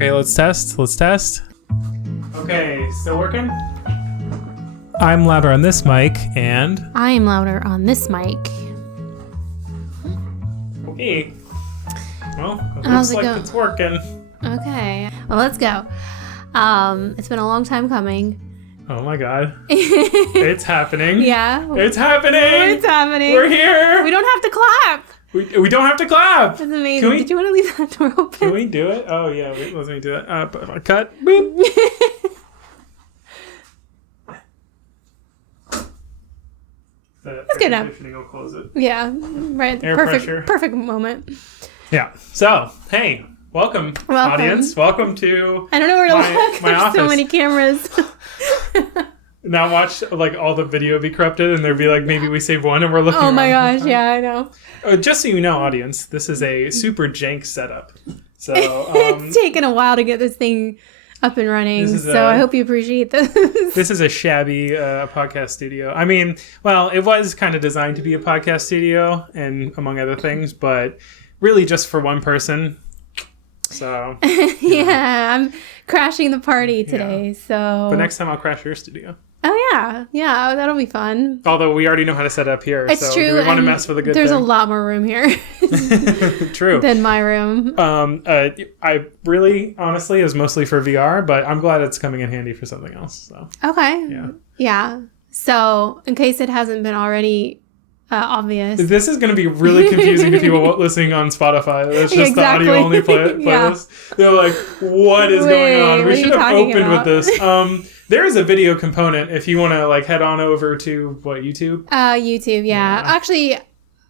Okay, let's test. Okay, still working? I'm louder on this mic, and... I am louder on this mic. Okay. Well, it How's looks it like go? it's working. Okay. Well, let's go. It's been a long time coming. Oh my god. It's happening. Yeah. It's happening! It's happening. We're here! We don't have to clap. We don't have to clap! That's amazing. Did you want to leave that door open? Can we do it? Oh yeah, wait, let me do it. Cut. Boop. That's good enough. I'll close it. Yeah. Right. Air Perfect. pressure. Perfect moment. Yeah. So, hey, welcome, audience. Welcome to I don't know where to look. my There's office. so many cameras. Now watch like all the video be corrupted, and there'd be like maybe we save one, and we're looking. Oh my around. gosh! Yeah, I know. Just so you know, audience, this is a super jank setup. So it's taken a while to get this thing up and running. So I hope you appreciate this. This is a shabby podcast studio. I mean, well, it was kind of designed to be a podcast studio, and among other things, but really just for one person. So yeah, I'm crashing the party today. Yeah. So, but next time I'll crash your studio. Oh yeah, that'll be fun. Although we already know how to set up here. It's so true. Do we want to mess with a good There's thing? a lot more room here. True. Than my room. I really, honestly, it was mostly for VR, but I'm glad it's coming in handy for something else. So. Okay. Yeah. So, in case it hasn't been already obvious. This is going to be really confusing to people listening on Spotify. It's just exactly. the audio-only playlist. Yeah. They're like, what is going on? We should have opened about? with this. There is a video component if you want to like head on over to, YouTube? YouTube, yeah. Actually,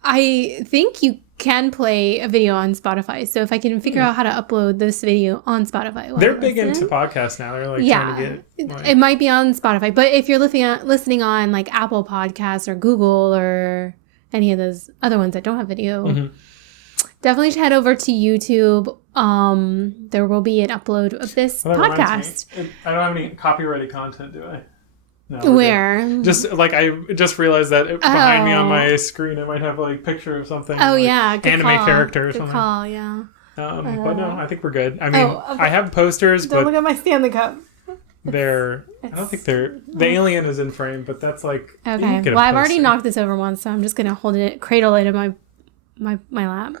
I think you can play a video on Spotify. So if I can figure out how to upload this video on Spotify. They're big into podcasts now. They're like trying to get... It might be on Spotify. But if you're listening on like Apple Podcasts or Google or any of those other ones that don't have video, definitely head over to YouTube. There will be an upload of this podcast. I don't have any copyrighted content, do I? No, where? Just like I just realized that behind me on my screen, I might have like picture of something. Oh like yeah, good anime call. character or good something. Call, yeah. But no, I think we're good. I mean, okay. I have posters, Don't but look at my Stanley Cup. I don't think the alien is in frame, but that's like okay. Well, I've already knocked this over once, so I'm just gonna cradle it in my lap.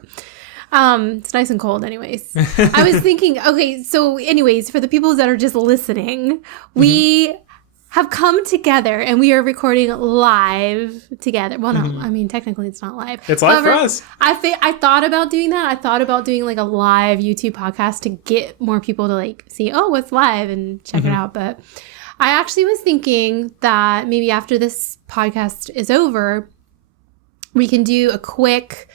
It's nice and cold anyways. I was thinking, okay, so anyways, for the people that are just listening, we have come together and we are recording live together. Well, no, I mean, technically it's not live. It's live for us. I thought about doing that. I thought about doing like a live YouTube podcast to get more people to like see, oh, what's live and check it out. But I actually was thinking that maybe after this podcast is over, we can do a quick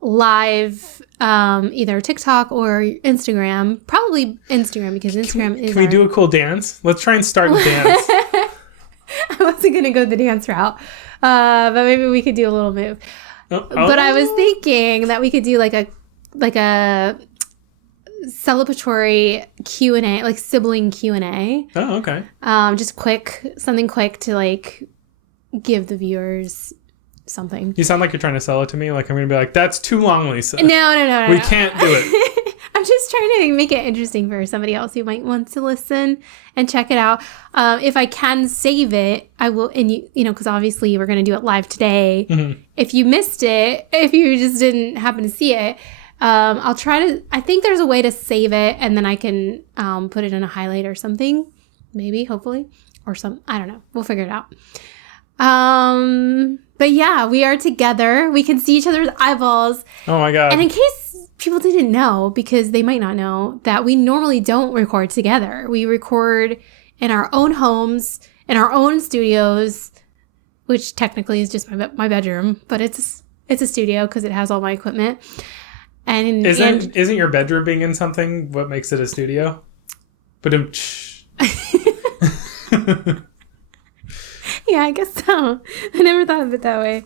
live either TikTok or Instagram, probably Instagram because Instagram is. Can we do a cool dance? Let's try and start a dance. I wasn't gonna go the dance route, but maybe we could do a little move. But I was thinking that we could do like a celebratory Q&A, like sibling Q&A. Oh, okay. Just something quick to like give the viewers something. You sound like you're trying to sell it to me. Like I'm gonna be like, that's too long, Lisa. No. We can't do it. I'm just trying to make it interesting for somebody else who might want to listen and check it out. If I can save it, I will. And you know, because obviously we're gonna do it live today. If you missed it, if you just didn't happen to see it, I'll try to. I think there's a way to save it, and then I can put it in a highlight or something, maybe, hopefully, or some. I don't know. We'll figure it out. But yeah, we are together. We can see each other's eyeballs. Oh my god. And in case people didn't know, because they might not know, that we normally don't record together. We record in our own homes, in our own studios, which technically is just my bedroom, but it's a studio because it has all my equipment. And isn't your bedroom being in something what makes it a studio? But yeah, I guess so. I never thought of it that way.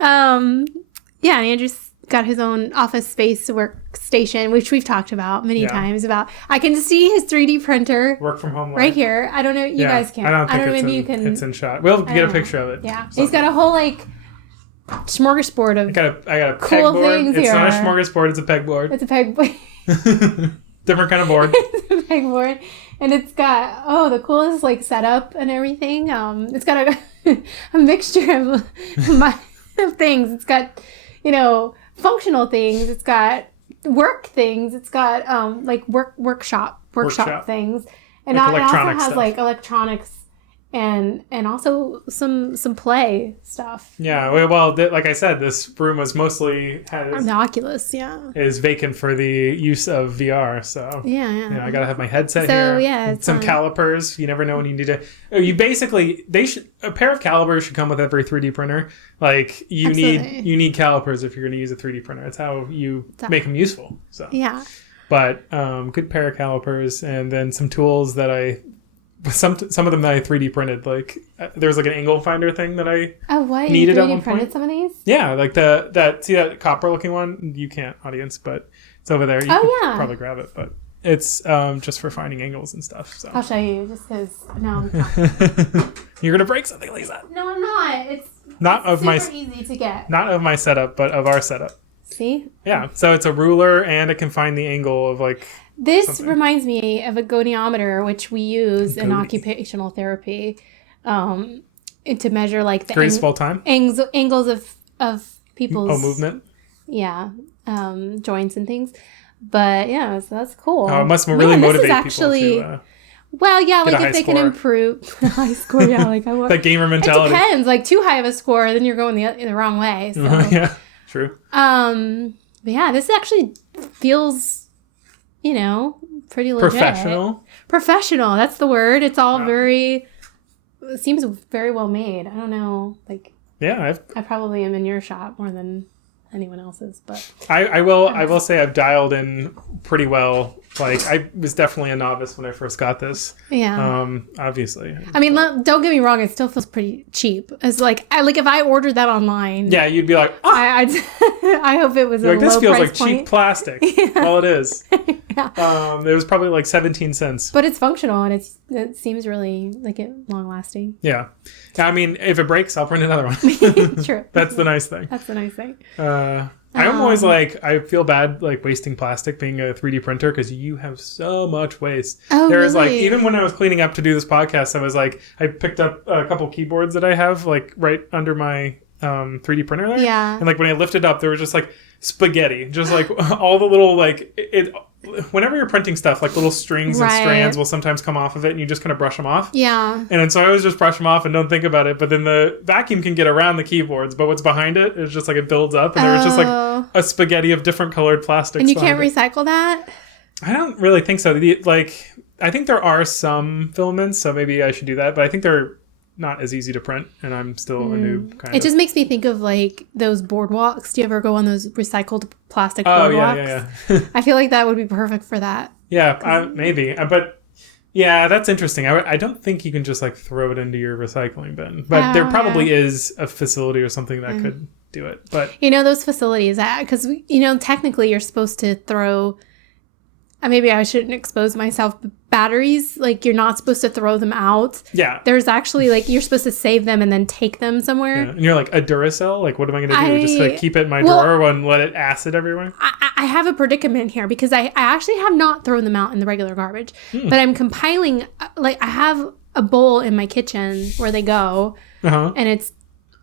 Yeah, and Andrew's got his own office space workstation, which we've talked about many times. I can see his 3D printer. Work from home. Right here. I don't know. You guys can't. I don't think maybe you can. It's in shot. We'll get a picture of it. Yeah, he's got a whole like smorgasbord of I got a cool pegboard. things It's here. not a smorgasbord. It's a pegboard. It's a pegboard. Different kind of board. It's a pegboard. And it's got, the coolest, like, setup and everything. It's got a mixture of things. It's got, functional things. It's got work things. It's got, like, workshop things. And like it also has, stuff. like, electronics and also some play stuff. Yeah, well, like I said, this room was mostly The Oculus, is vacant for the use of VR. So yeah. I gotta have my headset So, here. yeah, it's some fun. calipers. You never know when you need to. A pair of calipers should come with every 3D printer. Like you need calipers if you're going to use a 3D printer. That's how you make them useful. So yeah. But good pair of calipers, and then some tools that some of them that I 3D printed. Like there was like an angle finder thing that I needed at one printed point. some of these? Yeah, like that copper looking one. You can't, audience, but it's over there. You can probably grab it, but it's just for finding angles and stuff. So I'll show you just because now you're gonna break something like that. No, I'm not. It's super easy to get. Not of my setup, but of our setup. See? Yeah, so it's a ruler and it can find the angle of like. This reminds me of a goniometer, which we use in occupational therapy, to measure like the graceful time angles of people's movement. Yeah, joints and things. But yeah, so that's cool. Oh, it must really motivate people to. Well, yeah, like if they can improve high score, yeah, like I want that gamer mentality. It depends. Like too high of a score, then you're going the wrong way. So. Yeah, true. But yeah, this actually feels. Pretty legit. Professional. That's the word. It's all it seems very well made. I don't know. Like, yeah, I probably am in your shop more than anyone else's, but I will say I've dialed in pretty well. Like I was definitely a novice when I first got this. Yeah. Obviously. I mean, don't get me wrong. It still feels pretty cheap. It's like if I ordered that online. Yeah, you'd be like, oh. I hope it was a like low this feels price like point. cheap plastic. Yeah. Well, it is. Yeah. It was probably like 17 cents. But it's functional and it seems really like long lasting. Yeah. I mean, if it breaks, I'll print another one. True. That's the nice thing. That's the nice thing. I'm always I feel bad like wasting plastic being a 3D printer because you have so much waste. Oh, There's really? like, even when I was cleaning up to do this podcast, I was like, I picked up a couple keyboards that I have like right under my 3D printer there. Yeah. And like when I lifted up, there was just like spaghetti, just like all the little like whenever you're printing stuff, like little strings and strands will sometimes come off of it and you just kind of brush them off. Yeah. And so I always just brush them off and don't think about it. But then the vacuum can get around the keyboards, but what's behind it is just like it builds up and there's just like a spaghetti of different colored plastics. And you can't recycle that? I don't really think so. I think there are some filaments, so maybe I should do that. But I think they're not as easy to print, and I'm still a noob. Kind of. It just makes me think of like those boardwalks. Do you ever go on those recycled plastic boardwalks? Yeah. I feel like that would be perfect for that. Yeah, maybe. But yeah, that's interesting. I don't think you can just like throw it into your recycling bin. But there probably is a facility or something that could do it. But those facilities, because technically you're supposed to throw. Maybe I shouldn't expose myself. But batteries, like you're not supposed to throw them out. Yeah. There's actually like you're supposed to save them and then take them somewhere. Yeah. And you're like, a Duracell? Like, what am I going to do? Just like keep it in my drawer and let it acid everywhere? I have a predicament here because I actually have not thrown them out in the regular garbage, but I'm compiling. Like I have a bowl in my kitchen where they go, and it's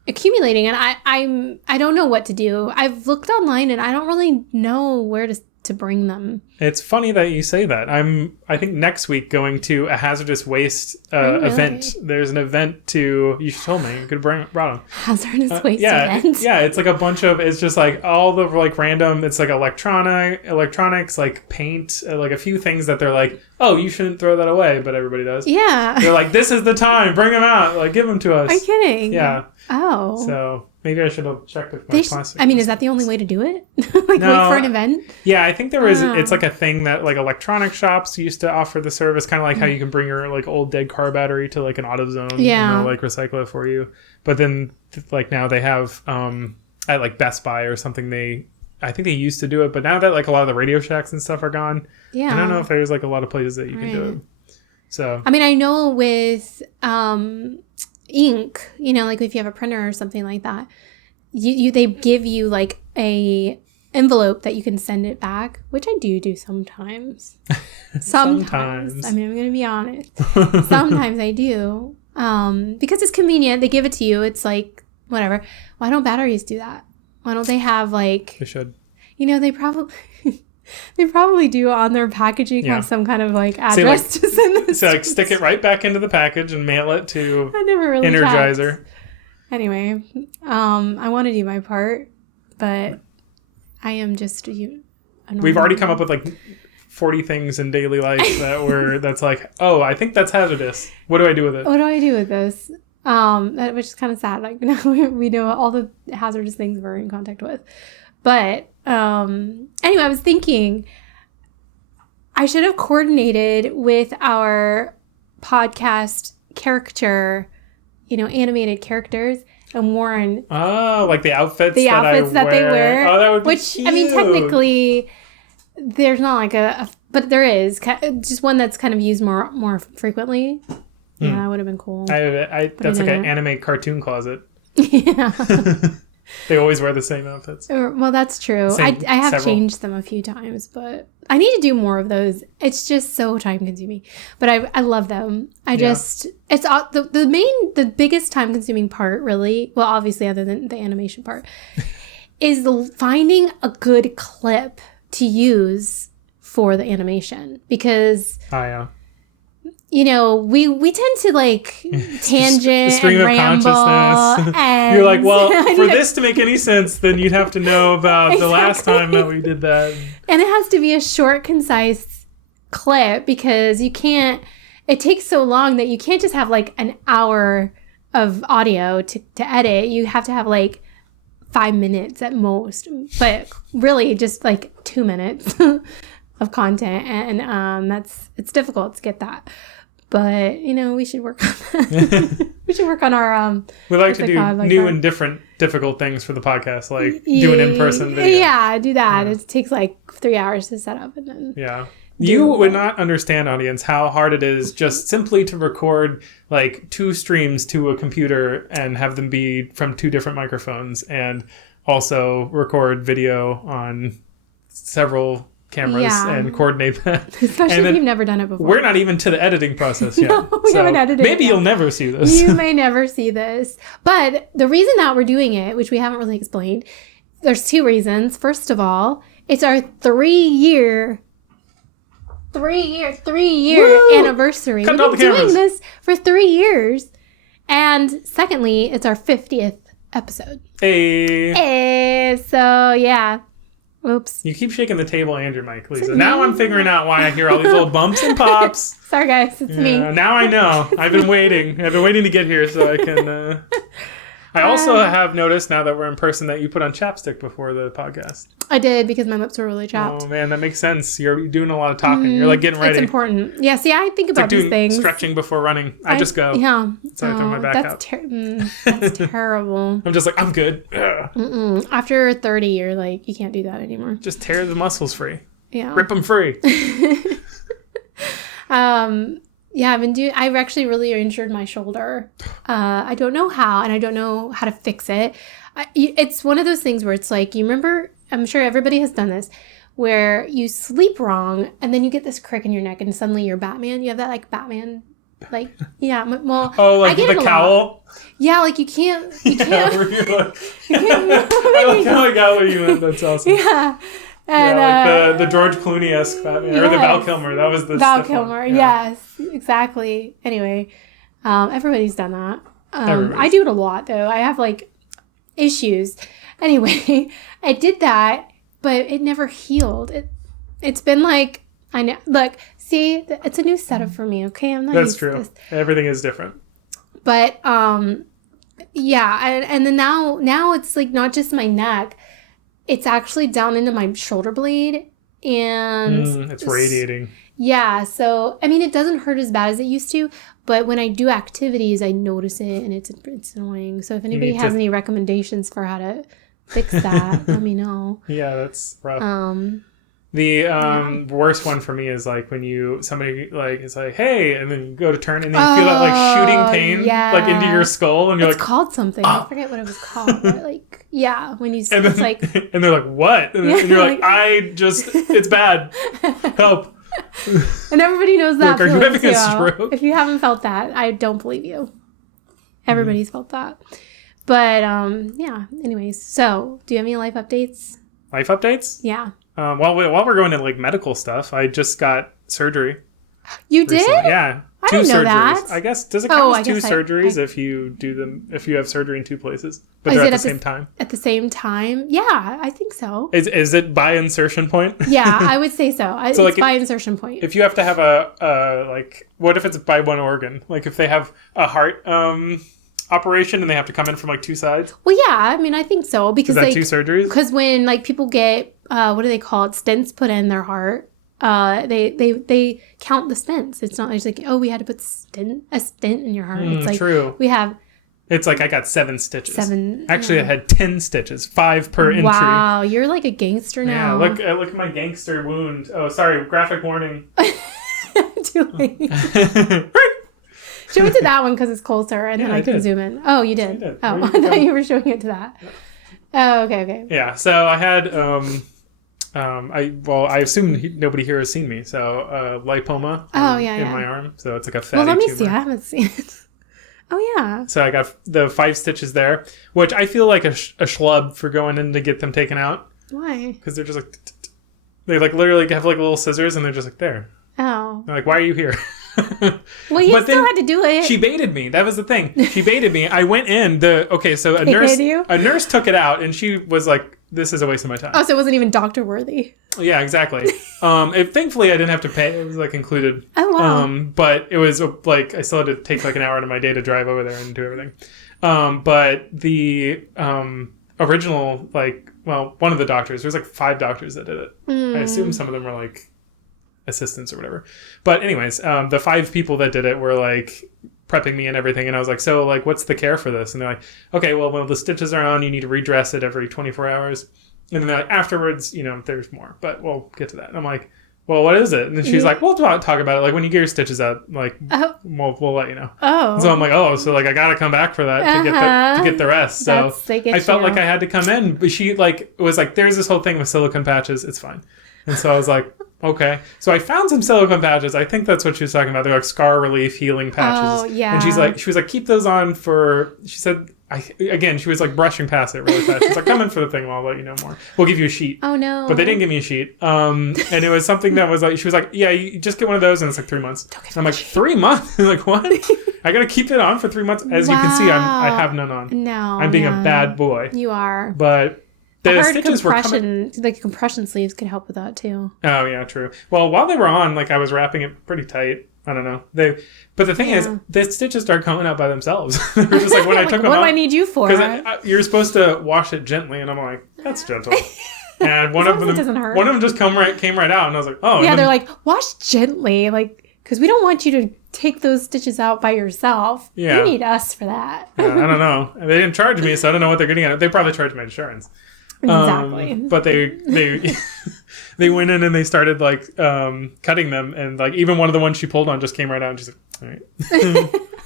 accumulating, and I don't know what to do. I've looked online and I don't really know where to bring them. It's funny that you say that. I think next week going to a hazardous waste event. There's an event you should have told me. You could have brought them. Hazardous waste event? Yeah, it's like it's just like all the like random, it's like electronics, like paint, like a few things that they're like, oh, you shouldn't throw that away, but everybody does. Yeah. They're like, this is the time, bring them out, like give them to us. Are you kidding? Yeah. Oh. So maybe I should have checked if my plastic. Is that the only way to do it? Wait for an event? Yeah, I think there is. It's like a thing that like electronic shops used to offer the service, kind of like how you can bring your like old dead car battery to like an AutoZone, and they'll like recycle it for you. But then like now they have at like Best Buy or something, I think they used to do it, but now that like a lot of the Radio Shacks and stuff are gone, I don't know if there's like a lot of places that you can do it. So I know with ink, like if you have a printer or something like that, they give you like a envelope that you can send it back, which I do sometimes. Sometimes. I mean, I'm going to be honest. Sometimes I do. Because it's convenient. They give it to you. It's like, whatever. Why don't batteries do that? Why don't they have like... They should. You know, they probably do on their packaging have some kind of like address to send this. So like stick it right back into the package and mail it to I never really Energizer. Checked. Anyway, I want to do my part, but I am just We've already come up with like 40 things in daily life that's like, oh, I think that's hazardous. What do I do with it? What do I do with this? Which is kind of sad. Like now we know all the hazardous things we're in contact with. But anyway, I was thinking I should have coordinated with our podcast character, animated characters, and worn like the outfits that they wear. Oh, that would be which cute. I mean, technically, there's not like but there is just one that's kind of used more frequently. Yeah, that would have been cool. That's like an anime cartoon closet. Yeah. They always wear the same outfits. Well, that's true. I have changed them a few times, but I need to do more of those. It's just so time consuming, but I love them. It's the biggest time consuming part, really. Well, obviously, other than the animation part, is finding a good clip to use for the animation because. Oh yeah. We tend to like tangent stream and of ramble. consciousness. And you're like, well, for this to make any sense, then you'd have to know about the last time that we did that. And it has to be a short, concise clip because it takes so long that you can't just have like an hour of audio to edit. You have to have like 5 minutes at most, but really just like 2 minutes of content. And it's difficult to get that. But, we should work on that. We should work on our... we like to do new and different difficult things for the podcast, like do an in-person video. Yeah, do that. Yeah. It takes like 3 hours to set up and then... Yeah. You would not understand, audience, how hard it is just simply to record like 2 streams to a computer and have them be from 2 different microphones and also record video on several cameras and coordinate that. Especially if you've never done it before. We're not even to the editing process yet. No, we haven't edited maybe you'll never see this. You may never see this. But the reason that we're doing it, which we haven't really explained, there's 2 reasons. First of all, it's our 3-year anniversary. We've been doing this for 3 years. And secondly, it's our 50th episode. Hey. So, yeah. Oops. You keep shaking the table and your mic, Lisa. Now I'm figuring out why I hear all these little bumps and pops. Sorry, guys. It's me. Now I know. I've been waiting to get here so I can... I also have noticed now that we're in person that you put on chapstick before the podcast. I did because my lips were really chapped. Oh man, that makes sense. You're doing a lot of talking. You're like getting ready. It's important. Yeah, see, I think about these things. Stretching before running. I just go. Yeah. So I throw my back out. That's terrible. I'm just like, I'm good. After 30, you're like, you can't do that anymore. Just tear the muscles free. Yeah. Rip them free. Yeah, I've actually really injured my shoulder. I don't know how, and I don't know how to fix it. It's one of those things where it's like, you remember, I'm sure everybody has done this, where you sleep wrong, and then you get this crick in your neck, and suddenly you're Batman. You have that, like, Batman, like, yeah, well, oh, like I get the cowl? Yeah, like, you can't. I like how I got what you meant. That's awesome. Yeah. And, like the George Clooney-esque Batman, or the Val Kilmer. That was the Val Kilmer. Yeah. Yes, exactly. Anyway, everybody's done that. I do it a lot though. I have like issues. Anyway, I did that, but it never healed. It's been like, I know. Look, see, it's a new setup for me. Okay, I'm not. That's true. Everything is different. But yeah, and then now it's like not just my neck. It's actually down into my shoulder blade, and it's radiating. Yeah, so I mean, it doesn't hurt as bad as it used to, but when I do activities, I notice it, and it's annoying. So if anybody has any recommendations for how to fix that, let me know. Yeah, that's rough. The worst one for me is like when somebody like is like, hey, and then you go to turn and then you feel that like shooting pain like into your skull, and you're it's called something. I forget what it was called. But like when you and it's then, like and they're like, what? And you're like, it's bad. Help. And everybody knows that. Like, are you having a stroke? If you haven't felt that, I don't believe you. Everybody's felt that. But anyways, so do you have any life updates? Life updates? Yeah. While we're going to like medical stuff, I just got surgery. You recently. did? Yeah. I two didn't know surgeries. that. I guess does it count as two surgeries if you do them if you have surgery in two places, but they're at the same time? At the same time? Yeah, I think so. Is it by insertion point? Yeah, I would say so. So it's by insertion point. If you have to have a like, what if it's by one organ? Like if they have a heart operation and they have to come in from like two sides? Well, yeah, I mean, I think so because is that two surgeries? Because when like people get what do they call it? Stents put in their heart. They count the stents. It's not just like, oh, we had to put a stent in your heart. It's like true. We have. It's like I got 7 stitches. 7. Actually, I had 10 stitches, 5 per entry. Wow, you're like a gangster now. Yeah, look at my gangster wound. Oh, sorry, graphic warning. Too late. Show it to that one because it's closer, and then I can zoom in. Oh, you did. Oh, I thought you were showing it to that. Oh, okay. Yeah, so I had I assume nobody here has seen me. So lipoma in my arm. So it's like a fatty tumor. Well, let me see. I haven't seen it. Oh, yeah. So I got the 5 stitches there, which I feel like a schlub for going in to get them taken out. Why? Because they're just like, they like literally have like little scissors and they're just like, there. Oh. They're like, why are you here? Well, you still had to do it. She baited me. That was the thing. She baited me. I went in. So a nurse took it out and she was like, this is a waste of my time. Oh, so it wasn't even doctor worthy. Yeah, exactly. Thankfully, I didn't have to pay. It was like included. Oh, wow. But it was like I still had to take like an hour out of my day to drive over there and do everything. But the original, one of the doctors, there's like 5 doctors that did it. I assume some of them were like assistants or whatever. But anyways, the 5 people that did it were like prepping me and everything, and I was like, so like what's the care for this? And they're like, okay, well when the stitches are on, you need to redress it every 24 hours, and then they're like, afterwards, there's more, but we'll get to that. And I'm like, well, what is it? And then she's like, we'll talk about it like when you get your stitches out, like we'll let you know. So I'm like, so like I gotta come back for that to get the rest. So I felt like I had to come in, but she like was like, there's this whole thing with silicone patches, it's fine. And so I was like, okay. So I found some silicone patches. I think that's what she was talking about. They're like scar relief healing patches. Oh, yeah. And she was like, keep those on she said, she was like brushing past it really fast. She's like, come in for the thing and I'll let you know more. We'll give you a sheet. Oh, no. But they didn't give me a sheet. And it was something that was like, she was like, yeah, you just get one of those and it's like 3 months. I'm like, 3 months? Like, what? I got to keep it on for 3 months? As you can see, I have none on. No. I'm being a bad boy. You are. But the stitches were coming. Like compression sleeves could help with that too. Oh yeah, true. Well, while they were on, like I was wrapping it pretty tight. I don't know. But the thing is, the stitches started coming out by themselves. They were just like when I took them what off. do I need you for? Because you're supposed to wash it gently, and I'm like, that's gentle. And one of them just came right out, and I was like, oh. Yeah, they're like, wash gently, like because we don't want you to take those stitches out by yourself. Yeah. You need us for that. Yeah, I don't know. They didn't charge me, so I don't know what they're getting at. They probably charged my insurance. Exactly. But they went in and they started like cutting them, and like even one of the ones she pulled on just came right out, and she's like, all right.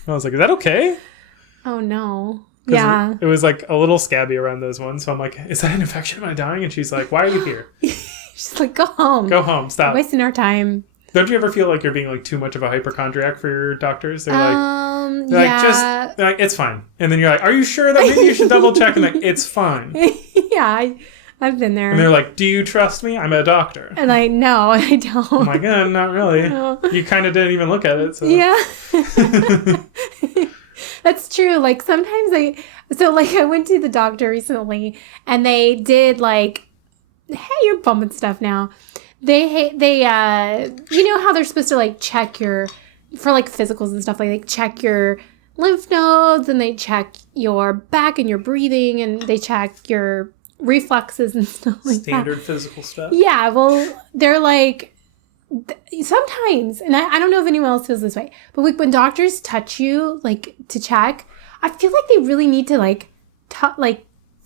I was like, is that okay? Oh no. Yeah. It was like a little scabby around those ones, so I'm like, is that an infection? Am I dying? And she's like, why are you here? She's like, go home. Go home. Stop. You're wasting our time. Don't you ever feel like you're being like too much of a hypochondriac for your doctors? They're like, they're like, it's fine. And then you're like, are you sure that maybe you should double check? And like, it's fine. Yeah, I've been there. And they're like, do you trust me? I'm a doctor. And like, no, I don't. I'm like, not really. No. You kind of didn't even look at it. So. Yeah. That's true. Like sometimes I went to the doctor recently and they did like, hey, you're bumping stuff now. They you know how they're supposed to like check for like physicals and stuff, like they check your lymph nodes and they check your back and your breathing and they check your reflexes and stuff like Standard physical stuff. Yeah, well, they're like sometimes, and I don't know if anyone else feels this way, but like when doctors touch you like to check, I feel like they really need to like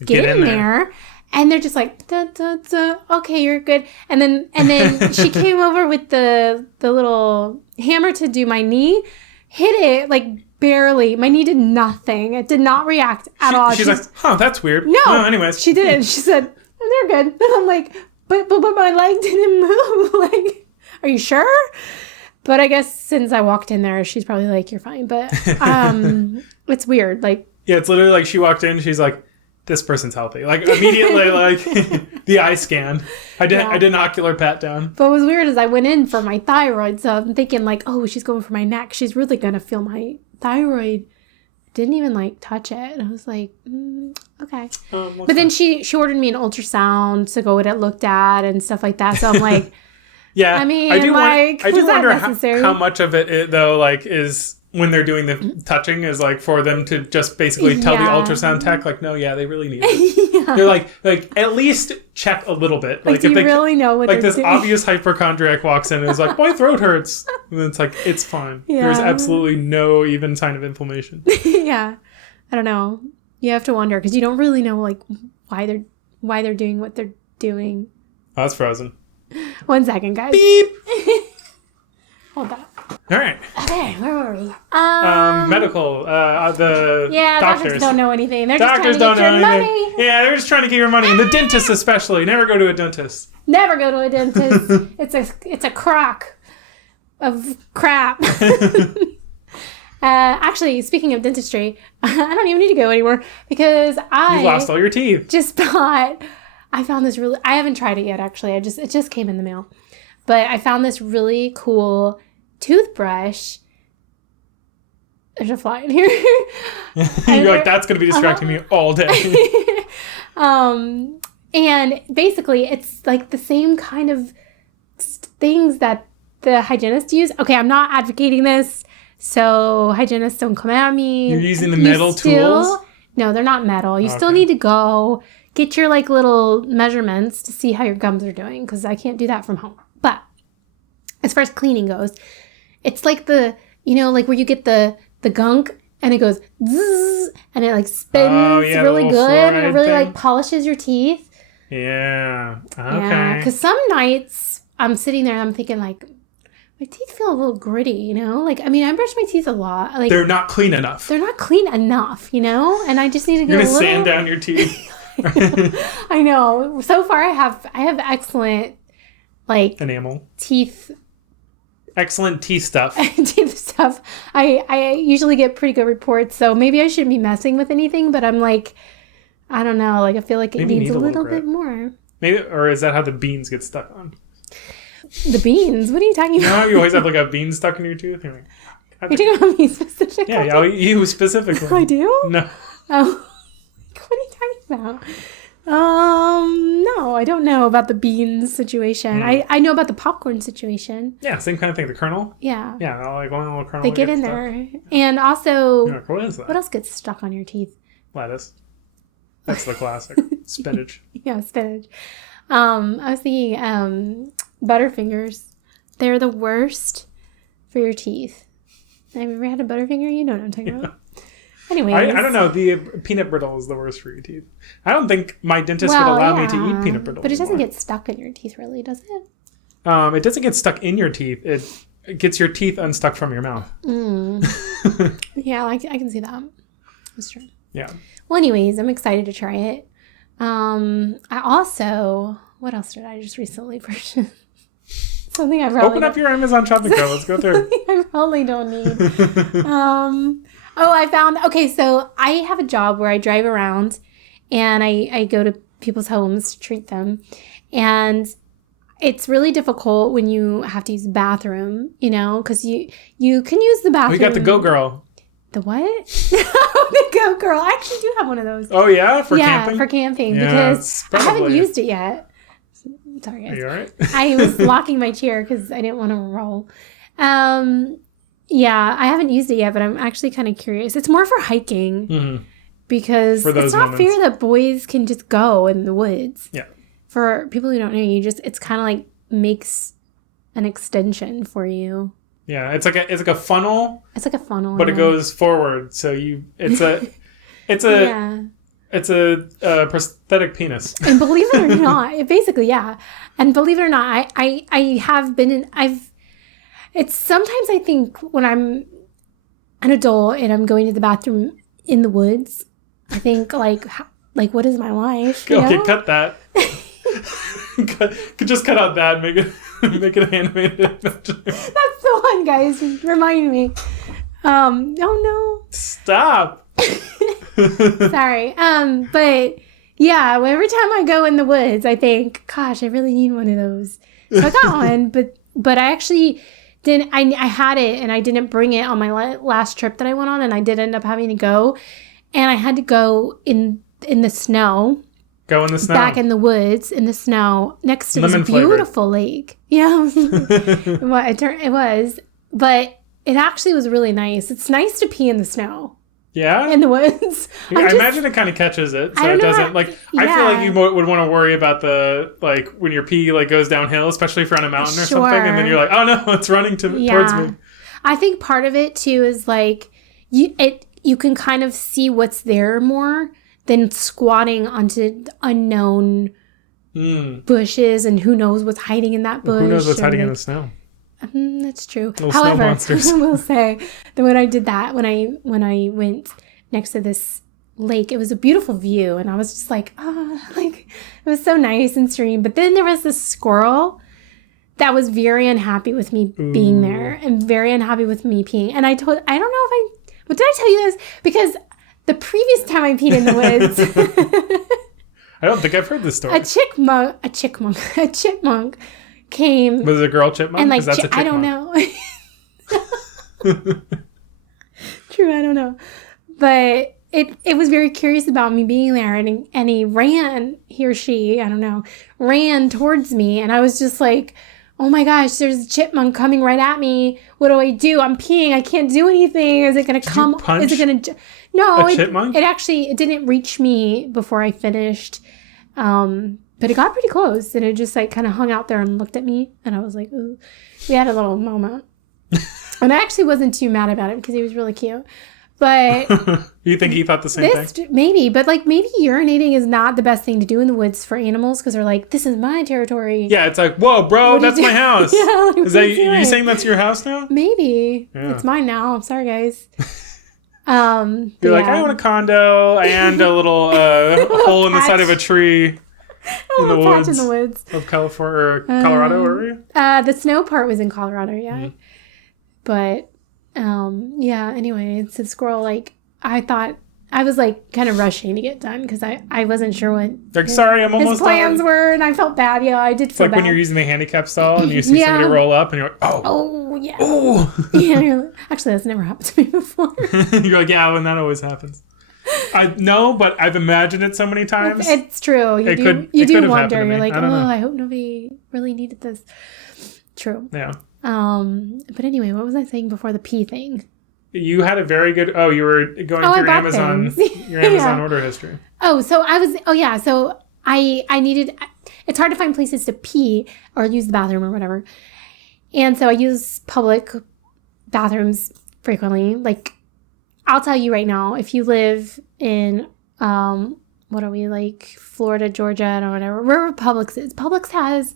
get in there. And they're just like, duh, duh, duh. Okay, you're good. And then she came over with the little hammer to do my knee, hit it like barely. My knee did nothing. It did not react at all. She's like, that's weird. No, anyways. She didn't. She said, oh, they're good. And I'm like, but my leg didn't move. Like, are you sure? But I guess since I walked in there, she's probably like, you're fine. But it's weird. Like, yeah, it's literally like she walked in. She's like, this person's healthy. Like immediately, like the eye scan. I did an ocular pat down. But what was weird is I went in for my thyroid. So I'm thinking like, oh, she's going for my neck. She's really going to feel my thyroid. Didn't even like touch it. I was like, okay. But then she ordered me an ultrasound to go get it looked at and stuff like that. So I'm like, yeah. I mean, I do was wonder how much of it though, like, is when they're doing the touching is like for them to just basically tell the ultrasound tech, like, no, they really need it. They're like at least check a little bit. Like, do you really know what like they're this doing? Obvious hypochondriac walks in and is like, my throat hurts. And it's like, it's fine. Yeah. There's absolutely no even sign of inflammation. Yeah. I don't know. You have to wonder because you don't really know like why they're doing what they're doing. Oh, it's frozen. 1 second, guys. Beep. Hold on. All right. Okay, where were we? Medical. The doctors don't know anything. They're doctors just trying to get your anything. money. Yeah, they're just trying to get your money. And the dentist especially. Never go to a dentist. Never go to a dentist. It's a crock of crap. Actually, speaking of dentistry, I don't even need to go anymore because you lost all your teeth. Just bought. I found this really. I haven't tried it yet. Actually, it just came in the mail, but I found this really cool toothbrush. There's a fly in here. You're like, that's going to be distracting me all day. And basically, it's like the same kind of things that the hygienists use. Okay, I'm not advocating this. So hygienists don't come at me. You're using the metal tools? No, they're not metal. You still need to go get your like little measurements to see how your gums are doing because I can't do that from home. But as far as cleaning goes, it's like like where you get the gunk and it goes zzz, and it like spins really good and it really like polishes your teeth. Yeah. Okay. Yeah, because some nights I'm sitting there and I'm thinking like, my teeth feel a little gritty, Like, I mean, I brush my teeth a lot. Like, they're not clean enough. They're not clean enough, And I just need to You're gonna sand down your teeth. I know. So far, I have excellent, like, enamel teeth. Excellent teeth stuff. Teeth stuff. I usually get pretty good reports, so maybe I shouldn't be messing with anything. But I'm like, I don't know. Like, I feel like it needs a little bit more. Maybe, or is that how the beans get stuck on? The beans? What are you talking about? You know how you always have like a bean stuck in your tooth? You're talking about me specifically? Yeah, you specifically. I do? No. Oh. What are you talking about? No, I don't know about the beans situation. I know about the popcorn situation. Yeah, same kind of thing. The kernel? Yeah. Yeah, like one little kernel. They get in stuck. there. And also, like, what is that? What else gets stuck on your teeth? Lettuce. That's the classic. Spinach. Yeah, spinach. I was thinking, Butterfingers. They're the worst for your teeth. Have you ever had a Butterfinger? You know what I'm talking about. Anyways. I don't know. The peanut brittle is the worst for your teeth. I don't think my dentist would allow me to eat peanut brittle. But it doesn't get stuck in your teeth, really, does it? It doesn't get stuck in your teeth. It gets your teeth unstuck from your mouth. Yeah, I can see that. That's true. Yeah. Well, anyways, I'm excited to try it. I also... What else did I just recently purchase? Something I probably... Open up your Amazon shopping cart. Let's go through. I probably don't need. I found... Okay, so I have a job where I drive around and I go to people's homes to treat them. And it's really difficult when you have to use the bathroom, because you can use the bathroom. We got the Go Girl. The what? The Go Girl. I actually do have one of those. Oh, yeah? For camping? Yeah, for camping. Because I haven't used it yet. Sorry, guys. Are you all right? I was locking my chair because I didn't want to roll. Yeah, I haven't used it yet, but I'm actually kind of curious. It's more for hiking because it's not fair that boys can just go in the woods. Yeah. For people who don't know, it's kind of like makes an extension for you. Yeah, it's like a funnel. It's like a funnel, but it goes forward. So it's a It's a prosthetic penis. And believe it or not, basically, yeah. And believe it or not, I have been in, it's sometimes I think when I'm an adult and I'm going to the bathroom in the woods, I think like what is my life? Okay, cut that. Just cut out that. Make it animated. That's the one, guys. Remind me. Oh no. Stop. Sorry. But yeah, every time I go in the woods, I think, gosh, I really need one of those. So I got one, but I actually didn't. I had it and I didn't bring it on my last trip that I went on, and I did end up having to go, and I had to go in the snow. Go in the snow. Back in the woods, in the snow, next to this beautiful lake. Yeah. It was. But it actually was really nice. It's nice to pee in the snow. Yeah? In the woods. I imagine it kind of catches it. So it doesn't, I feel like you would want to worry about when your pee, goes downhill, especially if you're on a mountain or something. And then you're like, oh no, it's running towards me. I think part of it too is you can kind of see what's there more than squatting onto unknown bushes, and who knows what's hiding in that bush. Who knows what's hiding in the snow? That's true. Little snow monsters. I will say that when I did that, when I went next to this lake, it was a beautiful view, and I was just like, it was so nice and serene. But then there was this squirrel that was very unhappy with me being there, and very unhappy with me peeing. And I don't know but did I tell you this? Because the previous time I peed in the woods, I don't think I've heard this story. a chipmunk came. Was it a girl chipmunk? And that's a chipmunk. I don't know. True, I don't know. But it was very curious about me being there, and he ran, he or she, I don't know, ran towards me, and I was just like, oh my gosh, there's a chipmunk coming right at me. What do? I'm peeing. I can't do anything. Is it going to come? Is it going to? No, chipmunk? It didn't reach me before I finished. But it got pretty close, and it just kind of hung out there and looked at me, and I was like, ooh. We had a little moment. And I actually wasn't too mad about it because he was really cute. But you think he thought the same thing? Maybe, but maybe urinating is not the best thing to do in the woods for animals, because they're like, this is my territory. Yeah, it's like, whoa, bro, that's my house. Yeah, is that you saying that's your house now? Maybe. Yeah. It's mine now. I'm sorry, guys. You're like, I own a condo and a little hole in the side of a tree. In the woods of California or Colorado, were you? The snow part was in Colorado, yeah. Mm-hmm. But anyway, it's a squirrel. I thought I was kind of rushing to get done because I wasn't sure what sorry, I'm almost his plans done. Were, and I felt bad. Yeah, I did feel bad. It's like when you're using the handicap stall and you see somebody roll up and you're like, oh yeah, oh yeah. Actually, that's never happened to me before. You're like, yeah, when that always happens. No, but I've imagined it so many times. It's true. You do wonder. You're like, I hope nobody really needed this. True. Yeah. But anyway, what was I saying before the pee thing? You had a very good. Oh, you were going through your Amazon order history. So I needed. It's hard to find places to pee or use the bathroom or whatever, and so I use public bathrooms frequently. I'll tell you right now, if you live in, what are we, Florida, Georgia, or whatever, wherever Publix is. Publix has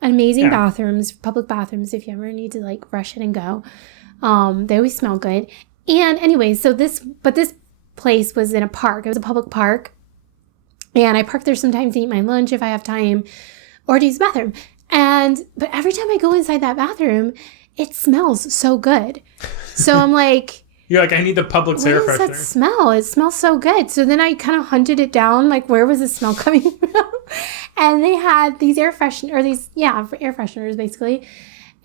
amazing bathrooms, public bathrooms, if you ever need to, rush in and go. They always smell good. And anyway, this place was in a park. It was a public park. And I park there sometimes to eat my lunch if I have time or to use the bathroom. But every time I go inside that bathroom, it smells so good. So I'm like... You're like, I need the Publix air freshener. What is that smell? It smells so good. So then I kind of hunted it down, where was the smell coming from? And they had these air fresheners, air fresheners basically.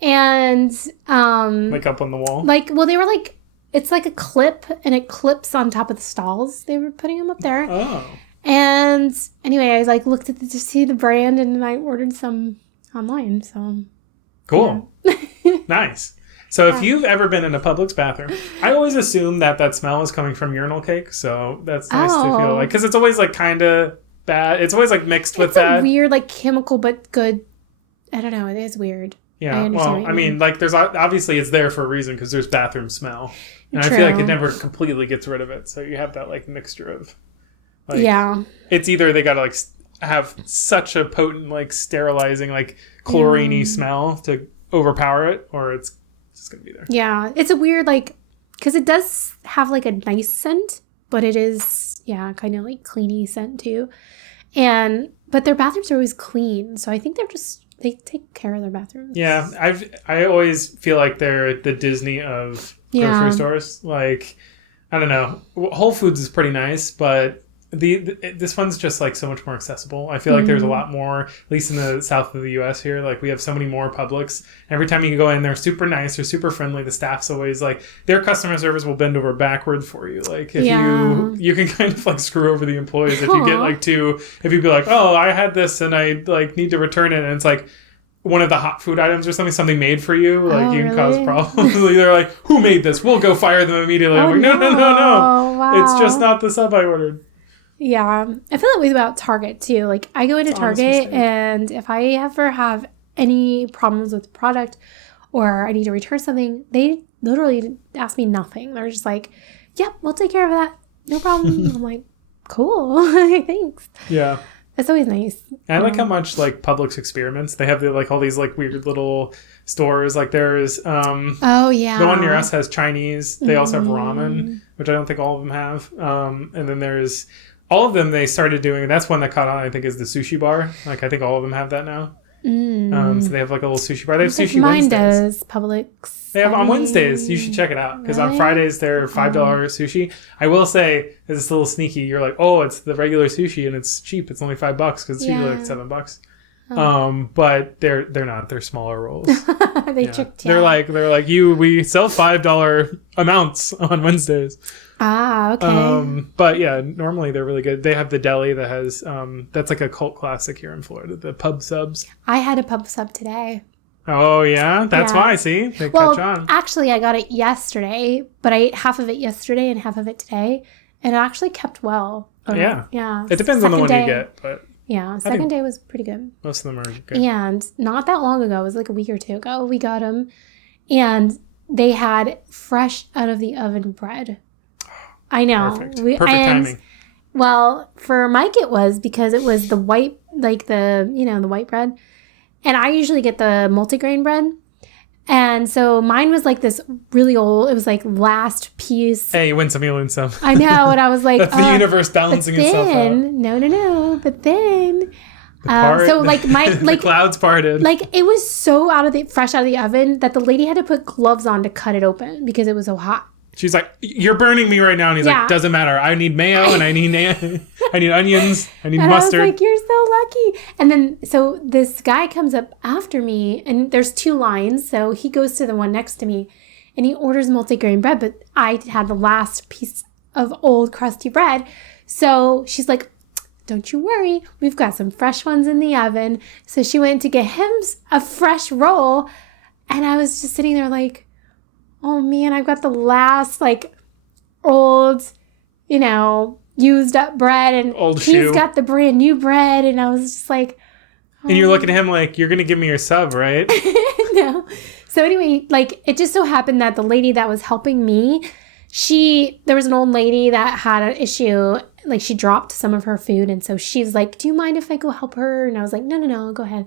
And up on the wall? They were it's like a clip, and it clips on top of the stalls. They were putting them up there. Oh. And anyway, I looked at to see the brand, and then I ordered some online. So cool. Yeah. Nice. So if you've ever been in a Publix bathroom, I always assume that smell is coming from urinal cake. So that's nice to feel because it's always kind of bad. It's always mixed with that. It's weird, chemical, but good. I don't know. It is weird. Yeah. Well, I mean, there's obviously it's there for a reason because there's bathroom smell. And true. I feel like it never completely gets rid of it. So you have that mixture of Like, yeah. It's either they gotta like have such a potent like sterilizing like chlorine-y smell to overpower it, or it's just gonna be there. Yeah, it's a weird like because it does have like a nice scent, but it is kind of like cleany scent too, but their bathrooms are always clean, so I think they take care of their bathrooms. Yeah, I always feel like they're the Disney of grocery stores. Like, I don't know, Whole Foods is pretty nice, but this one's just like so much more accessible. I feel like there's a lot more, at least in the south of the U.S. here. Like we have so many more Publix. Every time you go in, they're super nice, they're super friendly. The staff's always like, their customer service will bend over backwards for you. Like if you can kind of like screw over the employees if you get like if you be like, oh, I had this and I like need to return it, and it's like one of the hot food items or something made for you, like you can cause problems. They're like, who made this? We'll go fire them immediately. I'm like, no. Wow. It's just not the sub I ordered. Yeah, I feel that way about Target too. Like I go into Target, and if I ever have any problems with the product or I need to return something, they literally ask me nothing. They're just like, "Yep, we'll take care of that. No problem." I'm like, "Cool, thanks." Yeah, that's always nice. And I like how much like Publix experiments. They have like all these like weird little stores. Like there's the one near us has Chinese. They also have ramen, which I don't think all of them have. And then there's all of them they started doing, that's one that caught on, I think, is the sushi bar. Like, I think all of them have that now. So they have like a little sushi bar. They have sushi Wednesdays. Mine does, Publix. They have on Wednesdays. You should check it out. Because on Fridays, they're $5 sushi. I will say, it's a little sneaky. You're like, oh, it's the regular sushi and it's cheap. It's only $5 because it's usually like $7. But they're not. They're smaller rolls. They tricked you. They're like we sell $5 amounts on Wednesdays. Okay. But yeah, normally they're really good. They have the deli that has that's like a cult classic here in Florida, the pub subs. I had a pub sub today. Oh yeah, that's why. See, they catch on. Actually, I got it yesterday, but I ate half of it yesterday and half of it today, and it actually kept well. Yeah. It depends on the one you get, but yeah, second day was pretty good. Most of them are good. And not that long ago, it was like a week or two ago, we got them, and they had fresh out of the oven bread. I know. Perfect timing. Well, for Mike it was because it was the white, like the white bread. And I usually get the multigrain bread. And so mine was like this really old, it was like last piece. Hey, you win some, you lose some. I know. And I was like, that's the universe balancing itself out. No. But then, so like my, like the clouds parted. Like it was so fresh out of the oven that the lady had to put gloves on to cut it open because it was so hot. She's like, you're burning me right now. And he's like, doesn't matter. I need mayo and I need onions. I need mustard. I was like, you're so lucky. And then, so this guy comes up after me and there's two lines. So he goes to the one next to me and he orders multigrain bread. But I had the last piece of old crusty bread. So she's like, don't you worry. We've got some fresh ones in the oven. So she went to get him a fresh roll. And I was just sitting there like, oh man, I've got the last like old, used up bread, and he's got the brand new bread, and I was just like, oh. And you're looking at him like, you're gonna give me your sub, right? No. So anyway, like it just so happened that the lady that was helping me, there was an old lady that had an issue, like she dropped some of her food, and so she was like, do you mind if I go help her? And I was like, no, go ahead.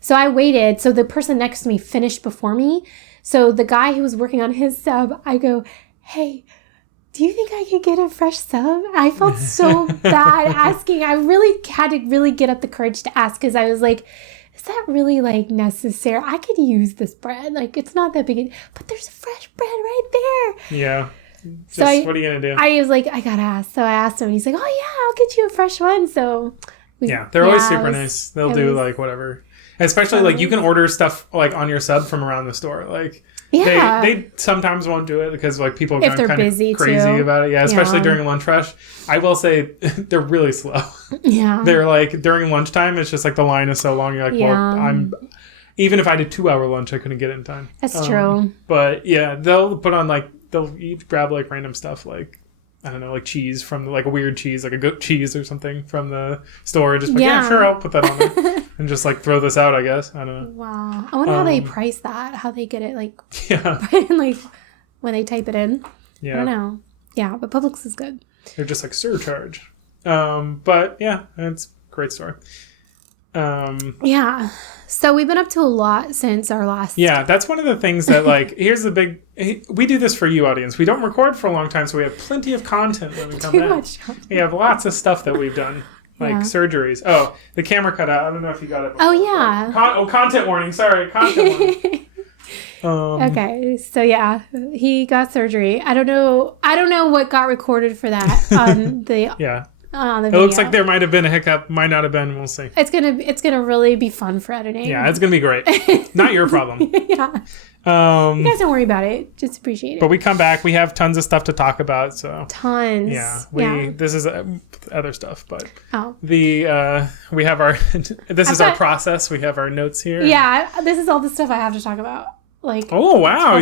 So I waited. So the person next to me finished before me. So the guy who was working on his sub, I go, hey, do you think I could get a fresh sub? I felt so bad asking. I really had to really get up the courage to ask because I was like, is that really like necessary? I could use this bread. Like it's not that big, but there's fresh bread right there. Yeah. What are you going to do? I was like, I got to ask. So I asked him and he's like, oh yeah, I'll get you a fresh one. So they're always super nice. They'll do like whatever. Especially like you can order stuff like on your sub from around the store. Like they sometimes won't do it because like people are kind of crazy about it. Yeah, especially during lunch rush. I will say they're really slow. Yeah. They're like during lunchtime it's just like the line is so long you're like, well, even if I did 2-hour lunch I couldn't get it in time. That's true. But yeah, they'll put on like they'll grab like random stuff like I don't know, like cheese from like a weird cheese, like a goat cheese or something from the store. Just sure, I'll put that on there. And just like throw this out, I guess. I don't know. Wow. I wonder how they price that, how they get it like, like when they type it in. Yeah. I don't know. Yeah, but Publix is good. They're just like surcharge. But yeah, it's a great story. Yeah. So we've been up to a lot since our last. Yeah, that's one of the things that, like, here's the big... We do this for you, audience. We don't record for a long time, so we have plenty of content when we come back. Too much content. We have lots of stuff that we've done, like surgeries. Oh, the camera cut out. I don't know if you got it before. Oh, yeah. Content warning. Sorry, content warning. Okay, so yeah, he got surgery. I don't know what got recorded for that on the... Yeah. It looks like there might have been a hiccup, might not have been. We'll see. It's gonna really be fun for editing. Yeah, it's gonna be great. Not your problem. Yeah. You guys don't worry about it. Just appreciate it. But we come back. We have tons of stuff to talk about. So tons. Yeah. This is other stuff, but we have our. This is our process. We have our notes here. Yeah, this is all the stuff I have to talk about. Like, oh wow,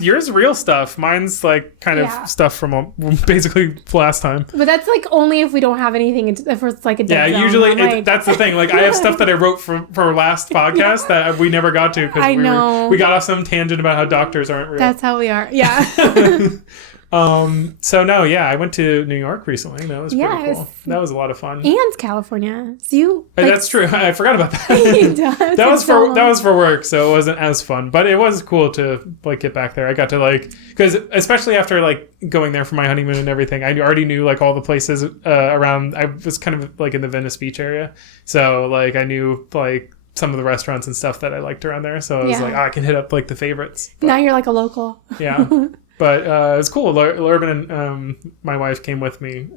yours real stuff. Mine's like kind of stuff from basically last time. But that's like only if we don't have anything. If it's like a dead zone. Usually that's the thing. Like I have stuff that I wrote for last podcast that we never got to because we got off some tangent about how doctors aren't real. That's how we are. Yeah. So no, I went to New York recently. That was pretty cool. That was a lot of fun. And California. So you that's true. I forgot about that. That was for work, so it wasn't as fun. But it was cool to like get back there. I got to like because especially after like going there for my honeymoon and everything, I already knew like all the places around. I was kind of like in the Venice Beach area, so like I knew like some of the restaurants and stuff that I liked around there. So I was like, I can hit up like the favorites. But, now you're like a local. Yeah. But it was cool. Lurvin and my wife came with me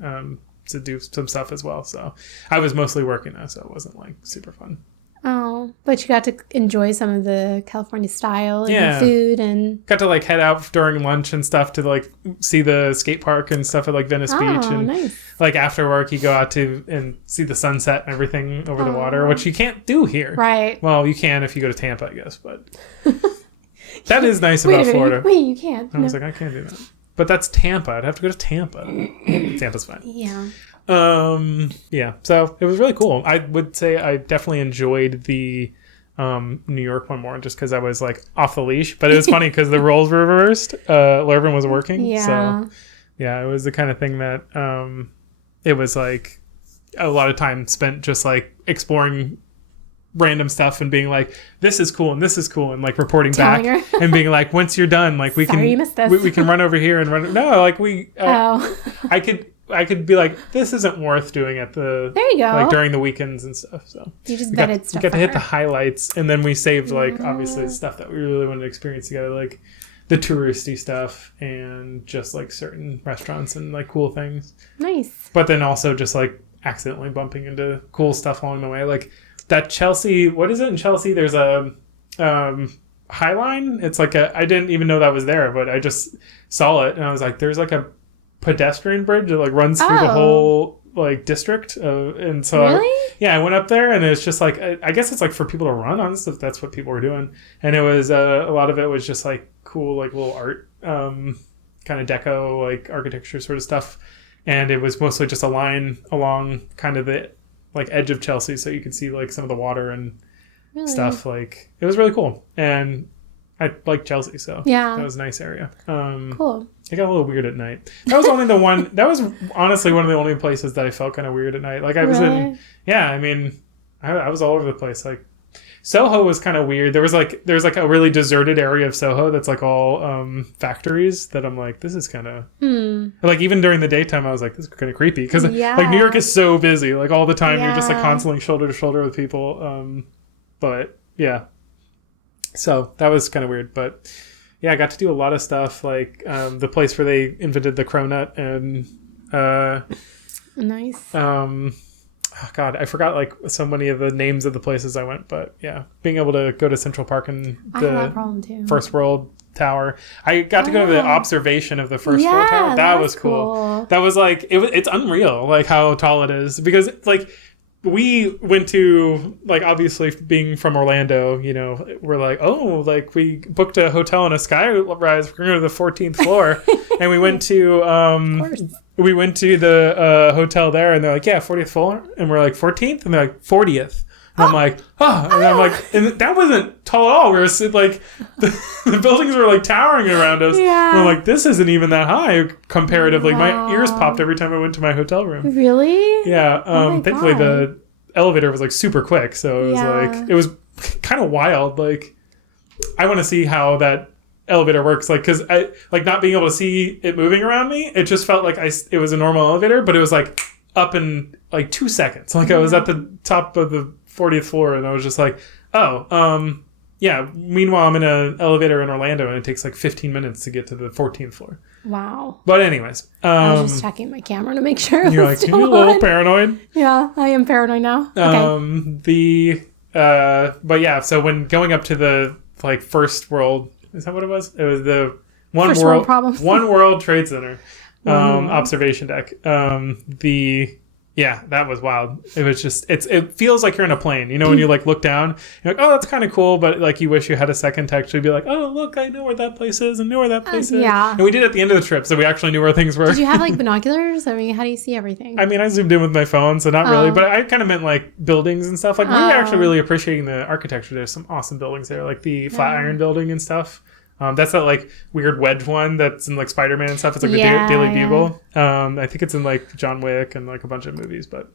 to do some stuff as well. So I was mostly working though, so it wasn't like super fun. Oh, but you got to enjoy some of the California style and the food and... Got to like head out during lunch and stuff to like see the skate park and stuff at like Venice Beach. And nice. Like after work you go out to and see the sunset and everything over the water, which you can't do here. Right. Well, you can if you go to Tampa, I guess, but... That is nice about Florida. Wait, you can't. I was like, I can't do that. But that's Tampa. I'd have to go to Tampa. Tampa's fine. Yeah. Yeah. So it was really cool. I would say I definitely enjoyed the New York one more just because I was like off the leash. But it was funny because the roles were reversed. Lervin was working. Yeah. So yeah, it was the kind of thing that it was like a lot of time spent just like exploring random stuff and being like, this is cool and this is cool, and like reporting back and being like, once you're done, like we Sorry, you missed this. we can run over here and run. No, like I could be like, this isn't worth doing at the there you go like during the weekends and stuff. So you just vetted stuff. We got to hit the highlights, and then we saved like obviously the stuff that we really wanted to experience together, like the touristy stuff and just like certain restaurants and like cool things. Nice. But then also just like accidentally bumping into cool stuff along the way, like. That Chelsea, what is it in Chelsea? There's a High Line. It's like I didn't even know that was there, but I just saw it and I was like, there's like a pedestrian bridge that like runs through the whole like district. And so really? I went up there and it's just like, I guess it's like for people to run on, if that's what people were doing. And it was a lot of it was just like cool, like little art, kind of deco, like architecture sort of stuff. And it was mostly just a line along kind of the like edge of Chelsea, so you could see like some of the water and stuff. Like it was really cool, and I like Chelsea, so that was a nice area. Cool. It got a little weird at night. That was only the one. That was honestly one of the only places that I felt kind of weird at night. Like I was in. Yeah, I mean, I was all over the place. Like Soho was kind of weird. There's like a really deserted area of Soho that's like all factories that I'm like, this is kind of like even during the daytime I was like, this is kind of creepy because like New York is so busy, like all the time you're just like constantly shoulder to shoulder with people. But yeah, so that was kind of weird. But yeah, I got to do a lot of stuff like the place where they invented the cronut and nice. Oh God, I forgot like so many of the names of the places I went, but yeah, being able to go to Central Park and the First World Tower. I got to go to the observation of the First World Tower. That was cool. That was like it's unreal, like how tall it is, because like we went to like obviously being from Orlando, you know, we're like, oh, like we booked a hotel on a skyrise. We're going to the 14th floor, and we went to the hotel there, and they're like, yeah, 40th floor, and we're like 14th, and they're like 40th. And I'm like, oh, and I'm like, and that wasn't tall at all. We were like, the buildings were like towering around us. Yeah. And I'm like, this isn't even that high comparatively. My ears popped every time I went to my hotel room. Really? Yeah. Thankfully the elevator was like super quick. So it was kind of wild. Like, I want to see how that elevator works, like, because I like not being able to see it moving around me. It just felt like it was a normal elevator, but it was like up in like 2 seconds. Like I was at the top of the 40th floor, and I was just like, yeah. Meanwhile, I'm in an elevator in Orlando, and it takes like 15 minutes to get to the 14th floor. Wow. But anyways, I was just checking my camera to make sure it you're was like, still you're a little paranoid. Yeah, I am paranoid now. Okay. But yeah, so when going up to the like first world. Is that what it was? It was the One World Trade Center observation deck. That was wild. It was just it feels like you're in a plane. You know, when you like look down, you're like, oh, that's kind of cool, but like you wish you had a second to actually be like, oh, look, I know where that place is and know where that place is. Yeah. And we did at the end of the trip, so we actually knew where things were. Did you have like binoculars? I mean, how do you see everything? I mean, I zoomed in with my phone, so not really, but I kind of meant like buildings and stuff. Like we were actually really appreciating the architecture. There's some awesome buildings there, like the Flatiron Building and stuff. That's that like weird wedge one that's in like Spider-Man and stuff. It's like the Daily Bugle. I think it's in like John Wick and like a bunch of movies, but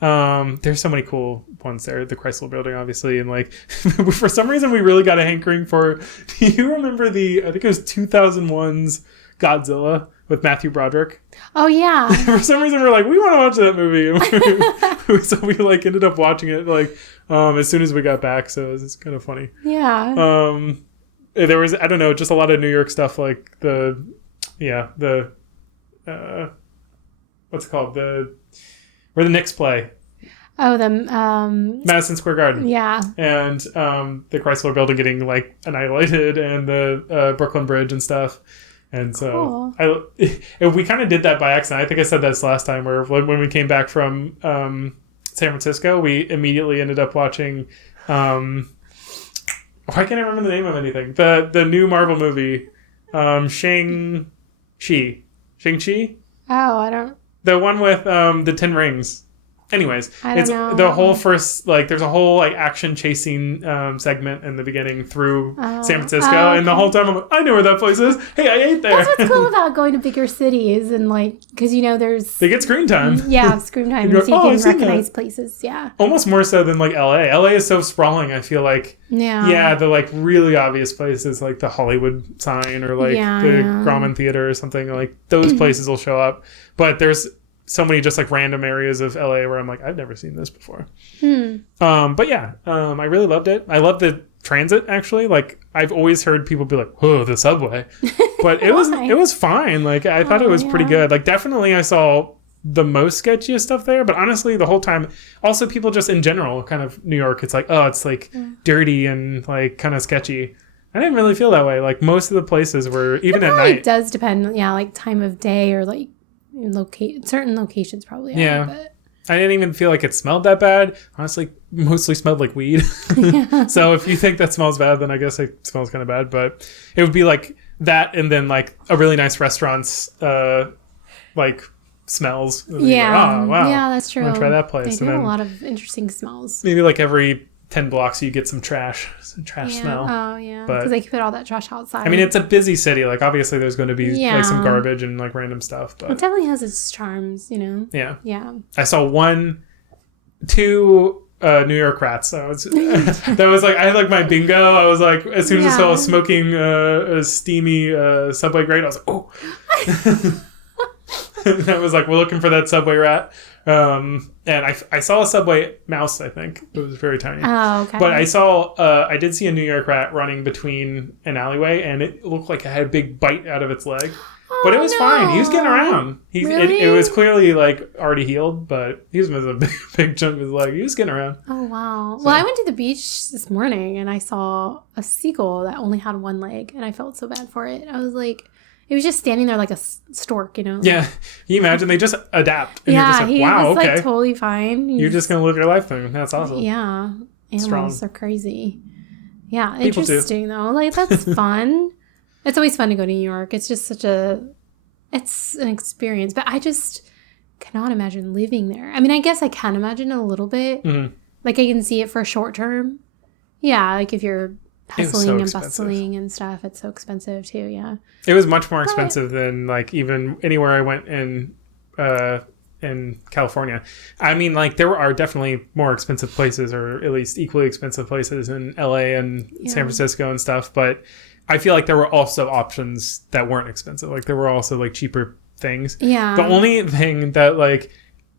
there's so many cool ones there. The Chrysler Building, obviously, and like for some reason we really got a hankering for. Do you remember I think it was 2001's Godzilla with Matthew Broderick? Oh yeah. For some reason we're like, we want to watch that movie, so we like ended up watching it like as soon as we got back. So it's kind of funny. Yeah. There was, I don't know, just a lot of New York stuff, like what's it called? Where the Knicks play. Oh, the Madison Square Garden. Yeah. And the Chrysler Building getting like annihilated, and the Brooklyn Bridge and stuff. And so we kind of did that by accident. I think I said this last time, where when we came back from San Francisco, we immediately ended up watching why can't I remember the name of anything? The new Marvel movie, Shang-Chi. Shang-Chi? Oh, I don't... The one with the 10 rings. Anyways, it's the whole first, like, there's a whole, like, action chasing segment in the beginning through San Francisco. And the whole time I'm like, I know where that place is. Hey, I ate there. That's what's cool about going to bigger cities, and, like, because, you know, they get screen time. Yeah, screen time. So you can recognize places, yeah. Almost more so than, like, LA. LA is so sprawling, I feel like. Yeah, the, like, really obvious places, like the Hollywood sign or, like, the Grauman Theater or something. Like, those places will show up. But there's so many just like random areas of LA where I'm like, I've never seen this before. But yeah, I really loved it. I love the transit, actually. Like, I've always heard people be like, oh, the subway, but it was fine. Like, I thought it was pretty good. Like, definitely I saw the most sketchiest stuff there, but honestly the whole time, also people just in general, kind of New York, it's like, oh, it's like dirty and like kind of sketchy. I didn't really feel that way. Like, most of the places were, even at night. It does depend, like time of day, or like certain locations probably are, but I didn't even feel like it smelled that bad. Honestly, mostly smelled like weed. So if you think that smells bad, then I guess it smells kind of bad. But it would be like that, and then like a really nice restaurant's like smells. Like, oh wow, yeah, that's true. I'm gonna try that place. They do have a lot of interesting smells. Maybe like every 10 blocks you get some trash smell. Oh yeah, because they put all that trash outside. I mean, it's a busy city. Like, obviously there's going to be like some garbage and like random stuff, but it definitely has its charms, you know. Yeah I saw 2 New York rats. So that was like, I had like my bingo. I was like, as soon as I saw a smoking a steamy subway grate, I was like, oh. And I was like, we're looking for that subway rat. And I saw a subway mouse, I think. It was very tiny. Oh, okay. But I did see a New York rat running between an alleyway, and it looked like it had a big bite out of its leg. But it was fine. He was getting around. Really? It was clearly like already healed, but he was missing a big chunk of his leg. He was getting around. Oh, wow. So. Well, I went to the beach this morning, and I saw a seagull that only had one leg, and I felt so bad for it. I was like... It was just standing there like a stork, you know? Yeah. Can you imagine? They just adapt. And you're just like, wow, he was like totally fine. You're just going to live your life then. That's awesome. Yeah. Animals are crazy. Yeah. People interesting, though. Like, that's fun. It's always fun to go to New York. It's just it's an experience. But I just cannot imagine living there. I mean, I guess I can imagine a little bit. Mm-hmm. Like I can see it for short term. Yeah, like if you're hustling and bustling and stuff, it's so expensive too. Yeah, it was much more expensive than like even anywhere I went in California. I mean, like there are definitely more expensive places, or at least equally expensive places in LA and San Francisco and stuff, but I feel like there were also options that weren't expensive. Like there were also like cheaper things. Yeah. The only thing that like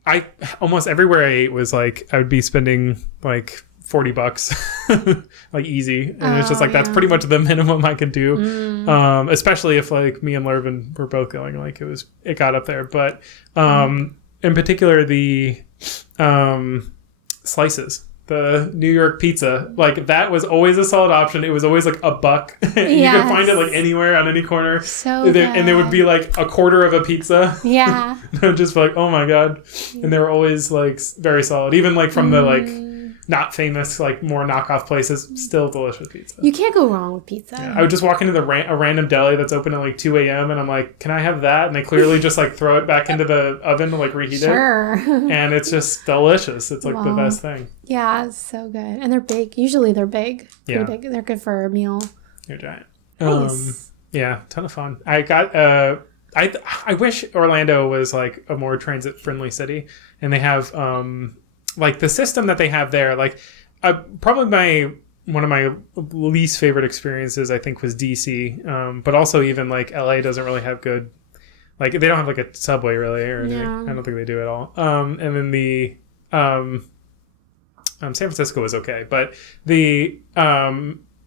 I almost everywhere I ate was like I would be spending like $40 like easy, and it's just like that's pretty much the minimum I could do. Especially if like me and Lervin were both going, like it got up there. But in particular the slices, the New York pizza, like that was always a solid option. It was always like $1. You could find it like anywhere on any corner. So good. And there would be like a quarter of a pizza. Yeah. I would just be like, oh my God. And they were always like very solid. Even like from the like not famous, like more knockoff places, still delicious pizza. You can't go wrong with pizza. Yeah, I would just walk into a random deli that's open at like 2 a.m. and I'm like, can I have that? And they clearly just like throw it back into the oven to like reheat it. And it's just delicious. It's like the best thing. Yeah, it's so good. And they're big. Usually they're big. Yeah. Big. They're good for a meal. They're giant. Nice. Yeah, ton of fun. I got I wish Orlando was like a more transit friendly city, and they have like the system that they have there, like probably one of my least favorite experiences I think was DC, but also even like LA doesn't really have good, like they don't have like a subway really, or I don't think they do at all. And then the San Francisco was okay, but the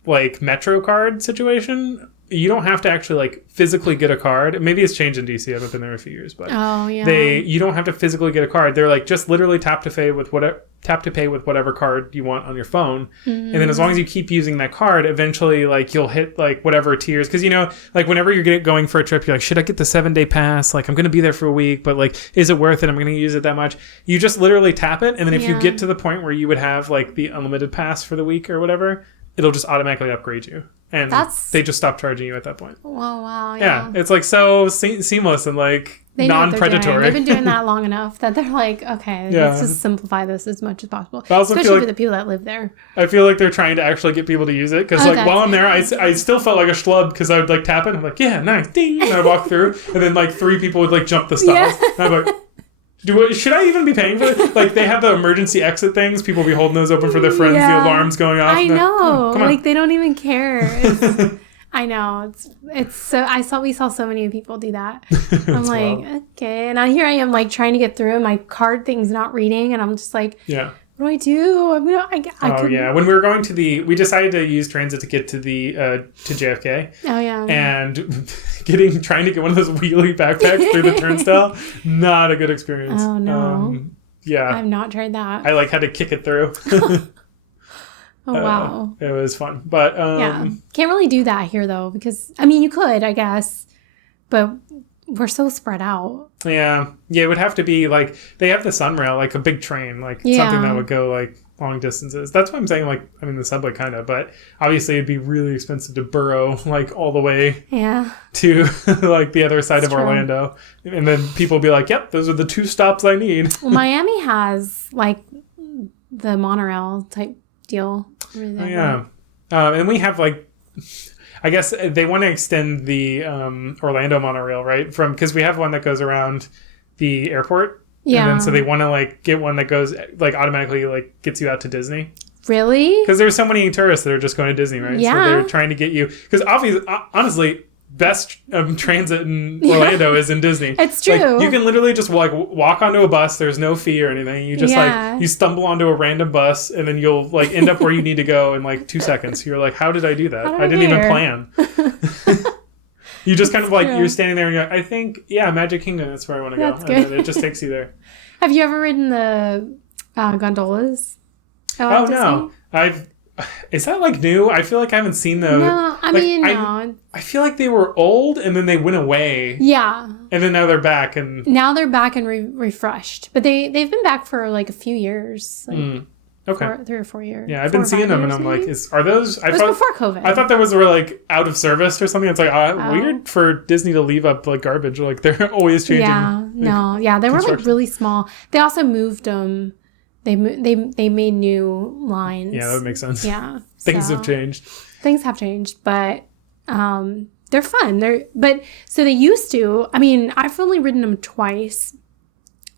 like Metro card situation, you don't have to actually like physically get a card. Maybe it's changed in DC. I haven't been there in a few years, but you don't have to physically get a card. They're like just literally tap to pay with whatever card you want on your phone. And then as long as you keep using that card, eventually like you'll hit like whatever tiers. Cause you know, like whenever you're going for a trip, you're like, should I get the 7-day pass? Like I'm going to be there for a week, but like, is it worth it? I'm going to use it that much. You just literally tap it. And then if you get to the point where you would have like the unlimited pass for the week or whatever, it'll just automatically upgrade you. And they just stop charging you at that point. Wow. Yeah. It's like so seamless and like non-predatory. They've been doing that long enough that they're like, okay, let's just simplify this as much as possible. Especially for the people that live there. I feel like they're trying to actually get people to use it. Because like while I'm there, I still felt like a schlub because I would like tap it. I'm like, yeah, nice, ding. And I walk through. And then like 3 people would like jump the stalls. And I'm like, should I even be paying for it? Like they have the emergency exit things. People be holding those open for their friends. The alarms going off. I know. Like they don't even care. I know. It's so. We saw so many people do that. I'm like, okay. And here I am like trying to get through, and my card thing's not reading, and I'm just like, what do I do? When we were going we decided to use transit to get to to JFK. Oh yeah. And trying to get one of those wheelie backpacks through the turnstile, not a good experience. Oh no. Yeah. I've not tried that. I like had to kick it through. Oh wow. It was fun. But can't really do that here though, because I mean you could, I guess, but we're so spread out. Yeah. It would have to be like they have the Sunrail, like a big train, like something that would go like long distances. That's what I'm saying. Like I mean the subway kind of, but obviously it'd be really expensive to burrow like all the way to like the other side of Orlando, and then people be like, "Yep, those are the 2 stops I need." Well, Miami has like the monorail type deal. And we have like, I guess they want to extend the Orlando monorail, right? Because we have one that goes around the airport. Yeah. And then so they want to like get one that goes like automatically like gets you out to Disney. Really? Because there's so many tourists that are just going to Disney, right? Yeah. So they're trying to get you, because obviously, honestly, best transit in Orlando is in Disney. It's true. Like, you can literally just like walk onto a bus. There's no fee or anything. You just like you stumble onto a random bus and then you'll like end up where you need to go in like 2 seconds. You're like, how did I do that? I didn't even plan. You just kind of like you're standing there and you're like, I think Magic Kingdom. That's where I want to go. That's good. And then it just takes you there. Have you ever ridden the gondolas? Oh no, Is that like new? I feel like I haven't seen those. No, no. I feel like they were old and then they went away. Yeah. And then now they're back and refreshed. But they've been back for like a few years. Like okay. 3 or 4 years. Yeah, I've been seeing them and I'm like, are those? It was before COVID. I thought those were like out of service or something. It's like weird for Disney to leave up like garbage. Like they're always changing. Yeah. No. Yeah, they were like really small. They also moved them. they made new lines. Yeah, that makes sense. Yeah. Things have changed. Things have changed, but they're fun. So they used to, I mean, I've only ridden them twice.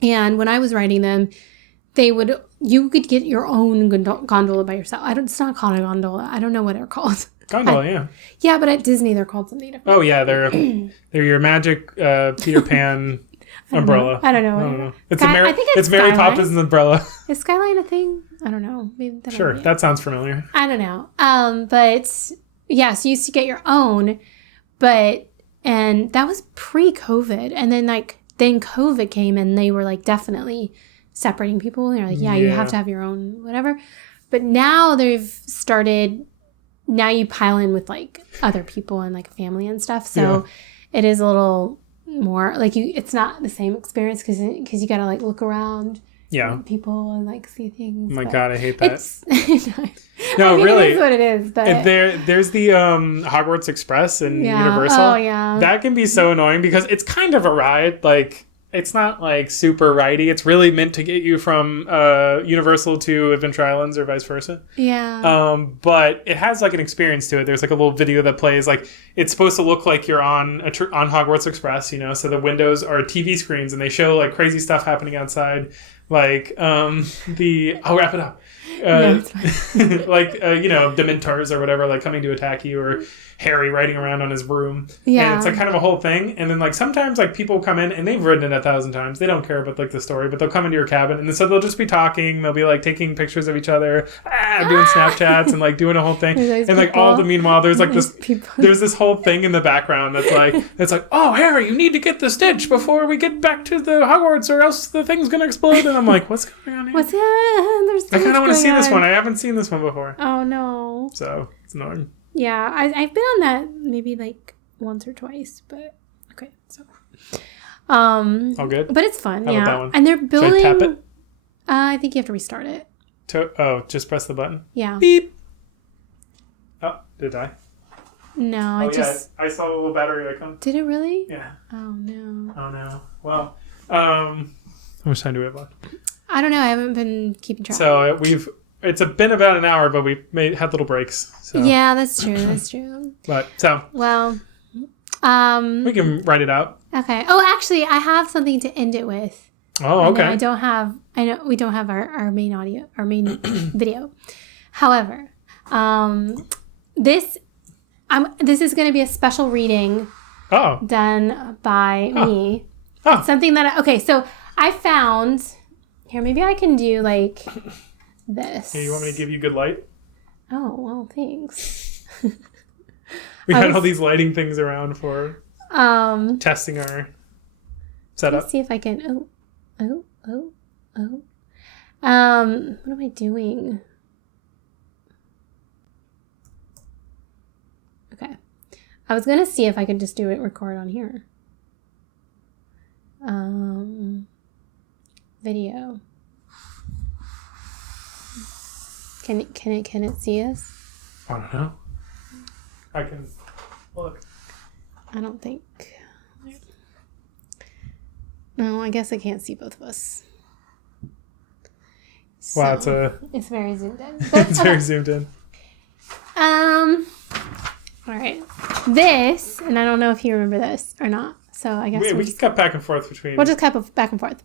And when I was riding them, you could get your own gondola by yourself. It's not called a gondola. I don't know what they're called. Gondola, yeah. Yeah, but at Disney, they're called something different. Oh, yeah. They're your magic Peter Pan umbrella. I don't know. I think it's Mary Poppins' umbrella. Is Skyline a thing? I don't know. Maybe sure. That sounds familiar. I don't know. But yeah, so you used to get your own, and that was pre-COVID. And then then COVID came and they were definitely separating people. They're like, you have to have your own whatever. But now they've started, now you pile in with other people and family and stuff. So it is a little more it's not the same experience because you got to look around. Yeah. People and see things. Oh my God, I hate that. No, I mean, really. It is what it is. But there's the Hogwarts Express in Universal. Oh, yeah. That can be so annoying because it's kind of a ride. It's not super ridey. It's really meant to get you from Universal to Adventure Islands or vice versa. Yeah. But it has an experience to it. There's a little video that plays it's supposed to look like you're on on Hogwarts Express, So the windows are TV screens and they show crazy stuff happening outside. I'll wrap it up. Dementors or whatever, coming to attack you, or Harry riding around on his broom. Yeah. And it's kind of a whole thing. And then sometimes people come in and they've ridden it 1,000 times. They don't care about the story, but they'll come into your cabin and so they'll just be talking. They'll be taking pictures of each other, doing Snapchats and doing a whole thing. And all the meanwhile, there's there's this whole thing in the background that's oh, Harry, you need to get the Stitch before we get back to the Hogwarts or else the thing's gonna explode. And I'm what's going on here? What's that? I kind of want to see this one. I haven't seen this one before. Oh no. So it's annoying. Yeah, I've been on that maybe once or twice, but okay. So all good. But it's fun. How about that one? And they're building. Should I tap it? I think you have to restart it. Just press the button. Yeah. Beep. Oh, did I? No, I saw a little battery icon. Did it really? Yeah. Oh no. Oh no. Well, how much time do we have left? I don't know. I haven't been keeping track. So it's been about an hour, but we've had little breaks. So. Yeah, that's true. That's true. But well, we can write it out. Okay. Oh, actually, I have something to end it with. Oh, okay. I know we don't have our main audio, our main video. However, this is going to be a special reading. Oh. Done by me. Oh. It's something that so I found here. Maybe I can do this. Hey, you want me to give you good light? Oh, well, thanks. We had all these lighting things around for testing our setup. Let's see if I can. Oh. What am I doing? Okay. I was going to see if I could just record on here. Video. Can it see us? I don't know. I can look. I don't think. No, I guess I can't see both of us. Wow, it's very zoomed in. It's very zoomed in. All right. This, and I don't know if you remember this or not. So I guess we just cut back and forth between. We'll just cut back and forth.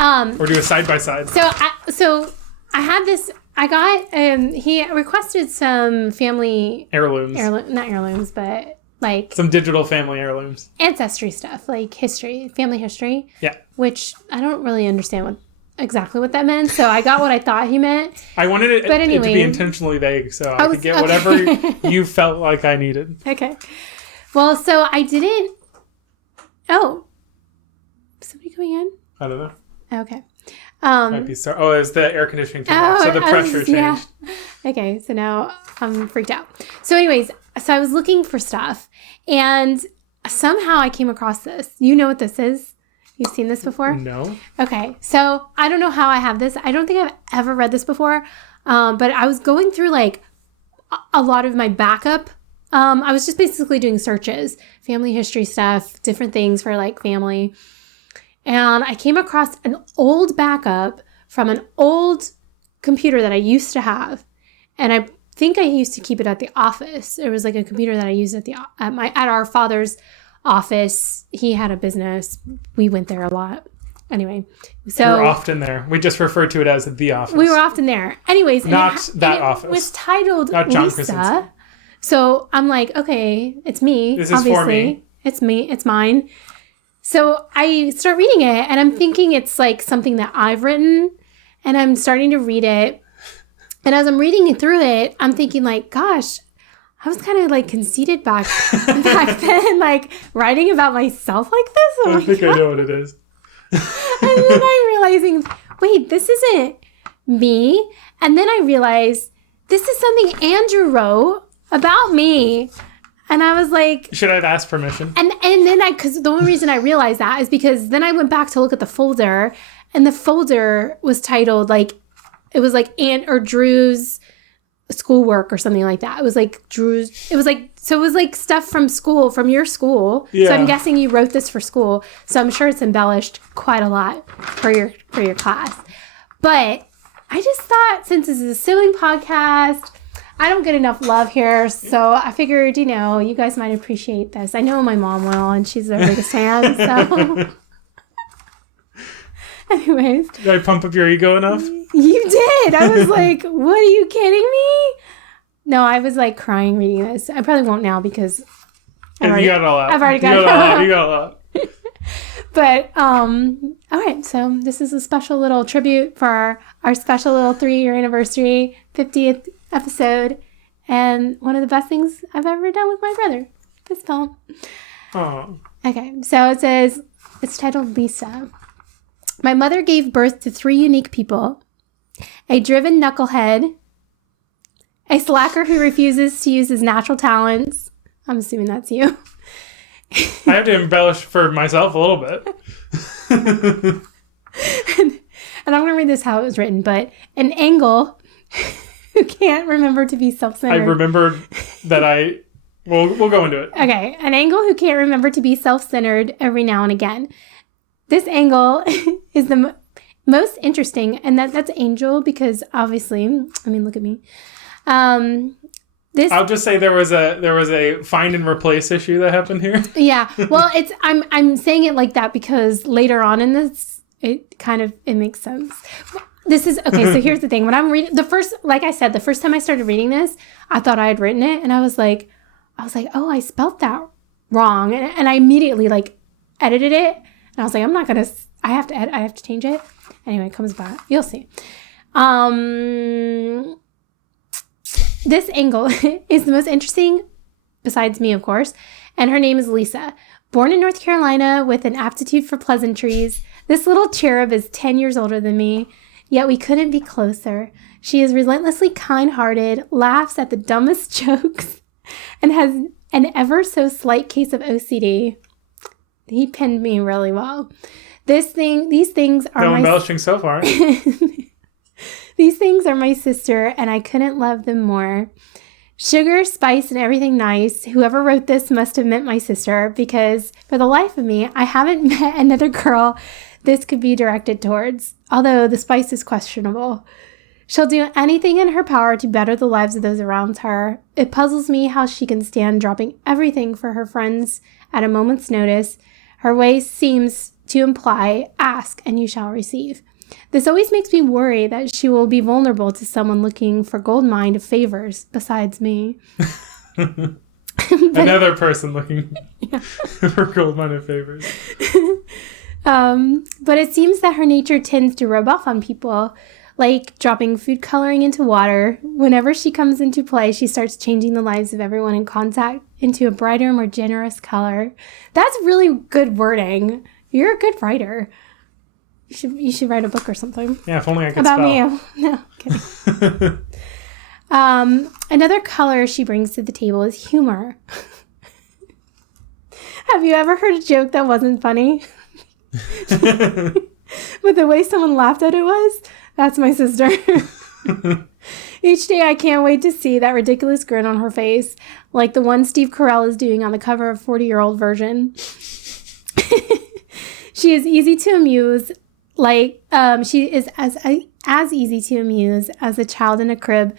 Or do a side by side. So I had this. I got. He requested some family heirlooms. Not heirlooms, but some digital family heirlooms. Ancestry stuff, family history. Yeah. Which I don't really understand exactly what that meant. So I got what I thought he meant. I wanted it to be intentionally vague, so I could get whatever you felt like I needed. Okay. Well, so I didn't. Oh, somebody coming in? I don't know. Okay. Might be it's the air conditioning turned off, so the pressure changed. Yeah. Okay, so now I'm freaked out. So anyways, I was looking for stuff, and somehow I came across this. You know what this is? You've seen this before? No. Okay, so I don't know how I have this. I don't think I've ever read this before, but I was going through a lot of my backup. I was just basically doing searches, family history stuff, different things for family. And I came across an old backup from an old computer that I used to have. And I think I used to keep it at the office. It was like a computer that I used at our father's office. He had a business. We went there a lot. Anyway, so we were often there. We just refer to it as the office. We were often there. Anyways, not that office. It was titled not John Lisa. Krasinski. So I'm like, okay, it's me. This is for me. It's me. It's mine. So I start reading it, and I'm thinking it's like something that I've written, and I'm starting to read it. And as I'm reading through it, I'm thinking like, gosh, I was kind of like conceited back then, like writing about myself like this. I think I know what it is. And then I'm realizing, wait, this isn't me. And then I realized this is something Andrew wrote about me. And I was like... Should I have asked permission? And then because the only reason I realized that is because then I went back to look at the folder, and the folder was titled like, it was like Drew's schoolwork or something like that. It was like Drew's, it was like stuff from school, from your school. Yeah. So I'm guessing you wrote this for school. So I'm sure it's embellished quite a lot for your class. But I just thought, since this is a sibling podcast, I don't get enough love here. So I figured, you guys might appreciate this. I know my mom will, and she's their biggest fan. So anyways. Did I pump up your ego enough? You did. I was like, what, are you kidding me? No, I was like crying reading this. I probably won't now because you got it all out. I've already got it all out. You got it all out. But, all right. So this is a special little tribute for our special little 3-year anniversary, 50th episode. And one of the best things I've ever done with my brother. This poem. Oh. Okay. So it says, it's titled Lisa. My mother gave birth to 3 unique people. A driven knucklehead. A slacker who refuses to use his natural talents. I'm assuming that's you. I have to embellish for myself a little bit. and I'm going to read this how it was written, but an angle who can't remember to be self-centered. I remembered that we'll go into it. Okay. An angle who can't remember to be self-centered every now and again. This angle is the most interesting, and that's Angel, because obviously, I mean, look at me. I'll just say there was a find and replace issue that happened here. Yeah. Well, I'm saying it like that because later on in this, it makes sense. This is okay. So here's the thing. When I'm reading like I said, the first time I started reading this, I thought I had written it, and I was like, oh, I spelled that wrong, and I immediately like edited it, and I was like, I have to change it. Anyway, it comes back. You'll see. This angle is the most interesting, besides me, of course, and her name is Lisa. Born in North Carolina with an aptitude for pleasantries, this little cherub is 10 years older than me, yet we couldn't be closer. She is relentlessly kind-hearted, laughs at the dumbest jokes, and has an ever so slight case of OCD. He pinned me really well. These things are no embellishing so far. These things are my sister, and I couldn't love them more. Sugar, spice, and everything nice. Whoever wrote this must have meant my sister, because for the life of me, I haven't met another girl this could be directed towards, although the spice is questionable. She'll do anything in her power to better the lives of those around her. It puzzles me how she can stand dropping everything for her friends at a moment's notice. Her way seems to imply, ask and you shall receive. This always makes me worry that she will be vulnerable to someone looking for gold-mined favors besides me. Another person looking for gold-minded favors. But it seems that her nature tends to rub off on people, like dropping food coloring into water. Whenever she comes into play, she starts changing the lives of everyone in contact into a brighter, more generous color. That's really good wording. You're a good writer. You should write a book or something. Yeah, if only I could about spell. Me. No, kidding. Another color she brings to the table is humor. Have you ever heard a joke that wasn't funny? But the way someone laughed at it was? That's my sister. Each day I can't wait to see that ridiculous grin on her face, like the one Steve Carell is doing on the cover of 40-Year-Old Version. She is easy to amuse. She is as easy to amuse as a child in a crib.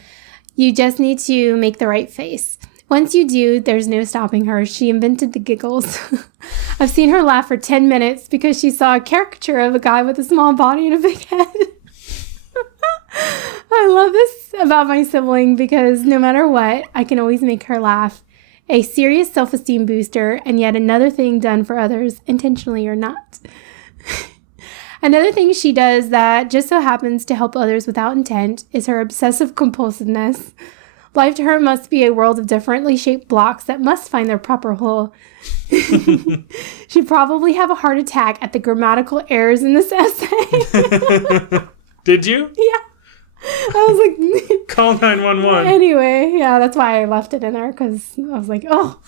You just need to make the right face. Once you do, there's no stopping her. She invented the giggles. I've seen her laugh for 10 minutes because she saw a caricature of a guy with a small body and a big head. I love this about my sibling because no matter what, I can always make her laugh. A serious self-esteem booster, and yet another thing done for others, intentionally or not. Another thing she does that just so happens to help others without intent is her obsessive compulsiveness. Life to her must be a world of differently shaped blocks that must find their proper hole. She'd probably have a heart attack at the grammatical errors in this essay. Did you? Yeah. I was like... Call 911. Anyway, yeah, that's why I left it in there, because I was like, oh.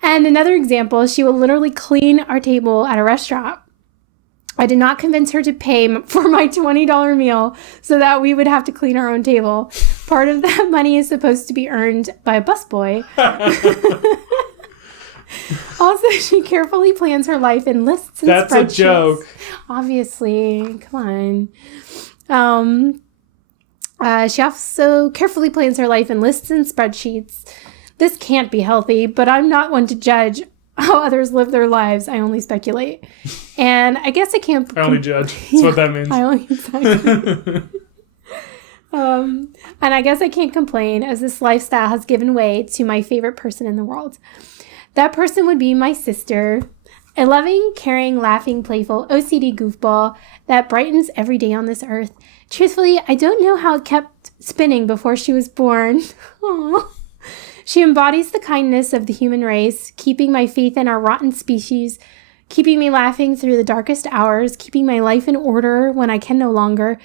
And another example, she will literally clean our table at a restaurant. I did not convince her to pay for my $20 meal so that we would have to clean our own table. Part of that money is supposed to be earned by a busboy. Also, she carefully plans her life in lists and spreadsheets. That's a joke. Obviously. Come on. She also carefully plans her life in lists and spreadsheets. This can't be healthy, but I'm not one to judge how others live their lives. I only speculate. And I guess I can't... I only judge. That's what that means. I only... Exactly. And I guess I can't complain as this lifestyle has given way to my favorite person in the world. That person would be my sister. A loving, caring, laughing, playful, OCD goofball that brightens every day on this earth. Truthfully, I don't know how it kept spinning before she was born. Aww. She embodies the kindness of the human race, keeping my faith in our rotten species, keeping me laughing through the darkest hours, keeping my life in order when I can no longer.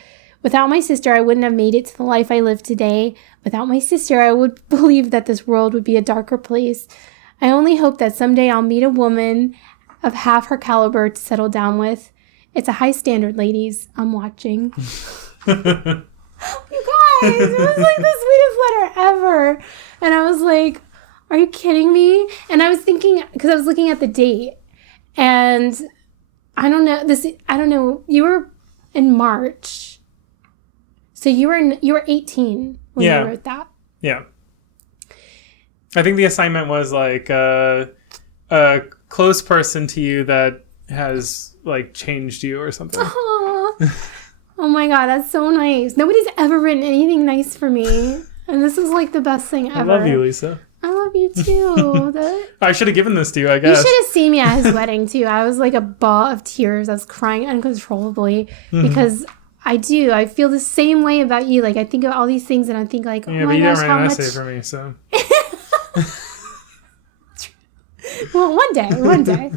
Without my sister, I wouldn't have made it to the life I live today. Without my sister, I would believe that this world would be a darker place. I only hope that someday I'll meet a woman of half her caliber to settle down with. It's a high standard, ladies. I'm watching. You guys, it was like the sweetest letter ever. And I was like, are you kidding me? And I was thinking, because I was looking at the date, and I don't know, you were in March. So you were 18 when you wrote that. Yeah. I think the assignment was like a close person to you that has like changed you or something. Aww. Oh my God, that's so nice. Nobody's ever written anything nice for me. And this is like the best thing ever. I love you, Lisa. I love you too. I should have given this to you, I guess. You should have seen me at his wedding too. I was like a ball of tears. I was crying uncontrollably because I feel the same way about you. Like I think of all these things and I think like, oh my gosh, how much. Yeah, but you didn't write an essay for me, so. Well, one day.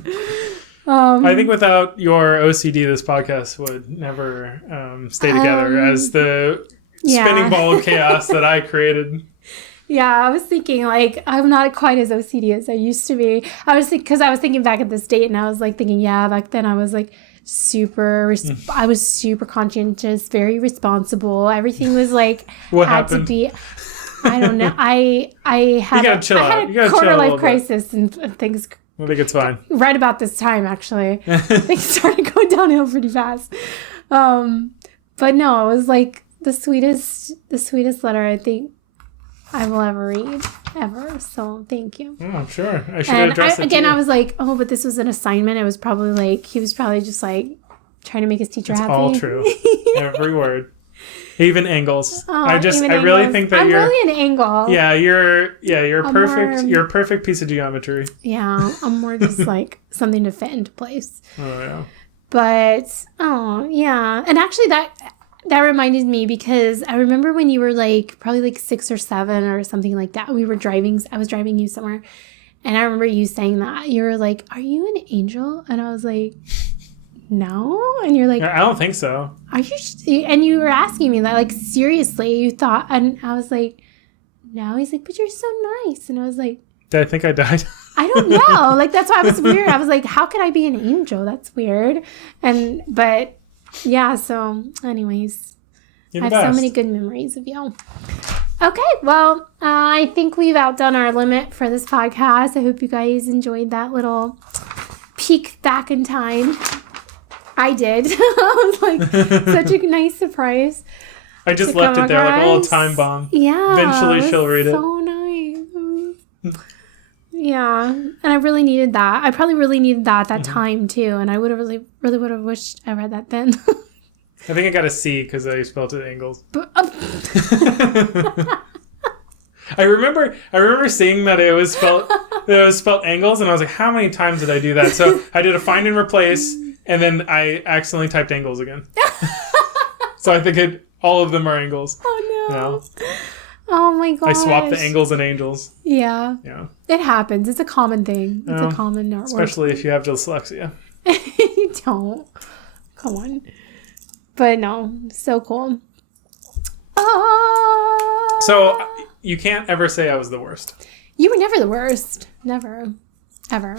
I think without your OCD, this podcast would never stay together as the spinning ball of chaos that I created. Yeah, I was thinking, like, I'm not quite as OCD as I used to be. I was thinking back at this date, and I was, like, thinking, yeah, back then I was, like, I was super conscientious, very responsible. Everything was, like, what had happened? To be... I don't know. I had a quarter-life crisis and things... I think it's fine. Right about this time, actually. Things started going downhill pretty fast. But no, it was, like, the sweetest letter I think I will ever read, ever. So thank you. Oh, I'm sure. I should have addressed it again, I was like, oh, but this was an assignment. It was probably like, he was probably just like trying to make his teacher happy. It's all true. Every word. Even angles. Oh, I really think that I'm really an angle. Yeah, you're perfect. You're a perfect piece of geometry. Yeah, I'm more just like something to fit into place. Oh yeah. But and actually that reminded me because I remember when you were like probably like 6 or 7 or something like that. I was driving you somewhere, and I remember you saying that you were like, "Are you an angel?" And I was like, no. And you're like, I don't think so. Are you? And you were asking me that, like, seriously, you thought, and I was like, no. He's like, but you're so nice. And I was like, did I think I died? I don't know. Like, that's why I was weird. I was like, how could I be an angel? That's weird. But yeah, so anyways, I have so many good memories of you. Okay, well, I think we've outdone our limit for this podcast. I hope you guys enjoyed that little peek back in time. I did. I was like, such a nice surprise. I just left it there like a little time bomb. Yeah. Eventually she'll read it. So nice. Yeah. And I really needed that. I probably really needed that at that time too. And I would have really would have wished I read that then. I think I got a C because I spelled it Angles. I remember seeing that it was spelled Angles, and I was like, how many times did I do that? So I did a find and replace, and then I accidentally typed Angles again. So I think all of them are Angles. Oh no. Yeah. Oh my god. I swapped the Angles and Angels. Yeah. Yeah. It happens. It's a common thing. It's a common artwork. Especially if you have dyslexia. You don't. Come on. But no, so cool. Oh. So you can't ever say I was the worst. You were never the worst. Never. Ever.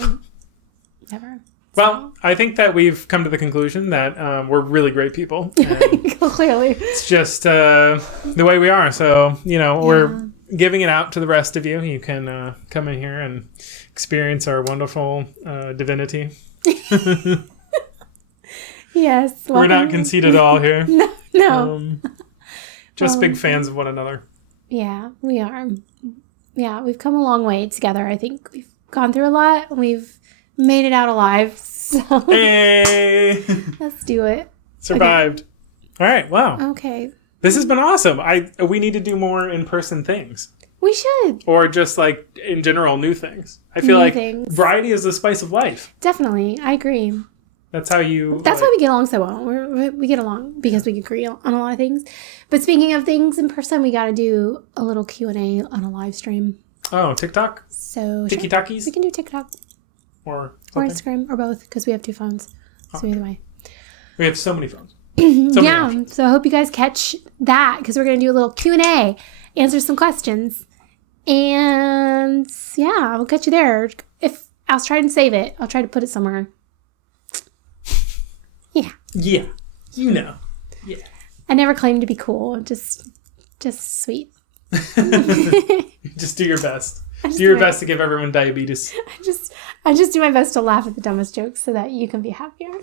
Never. Well, I think that we've come to the conclusion that we're really great people. Clearly. It's just the way we are. So, we're giving it out to the rest of you. You can come in here and experience our wonderful divinity. Yes. We're not conceited at all here. No. Just big fans of one another. Yeah, we are. Yeah, we've come a long way together. I think we've gone through a lot. We've made it out alive. So hey! Let's do it. Survived. Okay. All right, wow. Okay. This has been awesome. We need to do more in-person things. We should. Or just like, in general, new things. I feel like variety is the spice of life. Definitely. I agree. That's how you... That's why we get along so well. We get along because we agree on a lot of things. But speaking of things in person, we got to do a little Q&A on a live stream. Oh, TikTok? So Tiki-takis? We can do TikTok. Or Instagram, or both, because we have 2 phones. So either way. We have so many phones. So I hope you guys catch that, because we're going to do a little Q&A, answer some questions. And yeah, we'll catch you there. I'll try and save it. I'll try to put it somewhere. Yeah. Yeah. Yeah. I never claimed to be cool. Just sweet. Just do your best. Do your best to give everyone diabetes. I just do my best to laugh at the dumbest jokes so that you can be happier.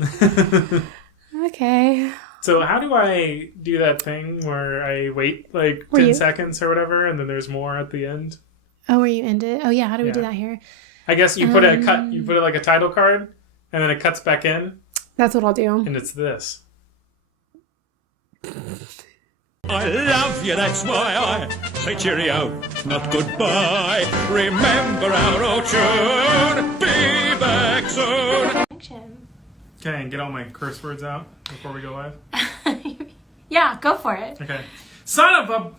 Okay. So how do I do that thing where I wait like 10 seconds or whatever, and then there's more at the end? Oh, where you end it? Oh yeah. How do we do that here? I guess you put you put it like a title card, and then it cuts back in. That's what I'll do. And it's this. I love you, that's why I say cheerio, not goodbye. Remember our old tune, be back soon. Okay, and get all my curse words out before we go live? Yeah, go for it. Okay. Son of a...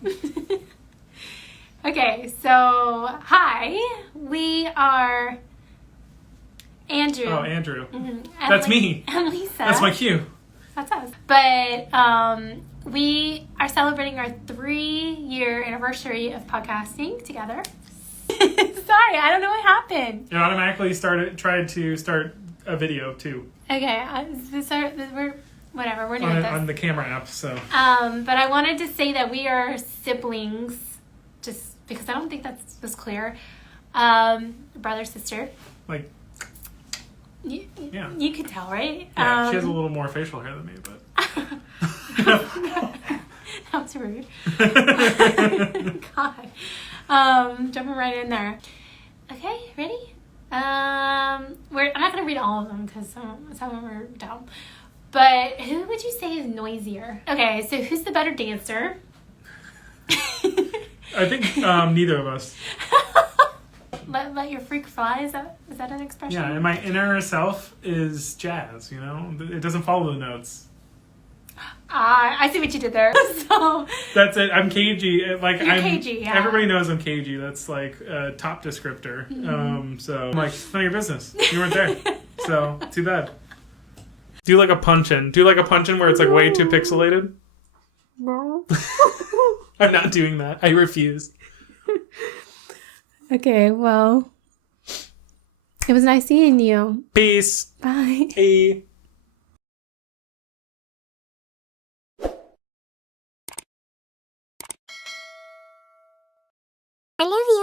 Okay, so, hi. We are Andrew. Oh, Andrew. Mm-hmm. That's me. And Lisa. That's my cue. That's us. But we are celebrating our 3-year anniversary of podcasting together. Sorry, I don't know what happened. It automatically tried to start a video too. Okay, we're new at this. On the camera app, so. But I wanted to say that we are siblings, just because I don't think that was clear. Brother, sister. Like. Yeah. You could tell, right? Yeah, she has a little more facial hair than me, but. That was rude. God. Jumping right in there. Okay, ready? I'm not going to read all of them because some of them are dumb. But who would you say is noisier? Okay, so who's the better dancer? I think neither of us. Let your freak fly? Is that an expression? Yeah, and my inner self is jazz, It doesn't follow the notes. I see what you did there. So that's it. I'm cagey. You're cagey, yeah. Everybody knows I'm cagey. That's like a top descriptor. Mm-hmm. So I'm like, it's none of your business. You weren't there. So too bad. Do like a punch-in. Do like a punch-in where it's like way too pixelated. No. I'm not doing that. I refuse. Okay, well, it was nice seeing you. Peace. Bye. Hey. I love you.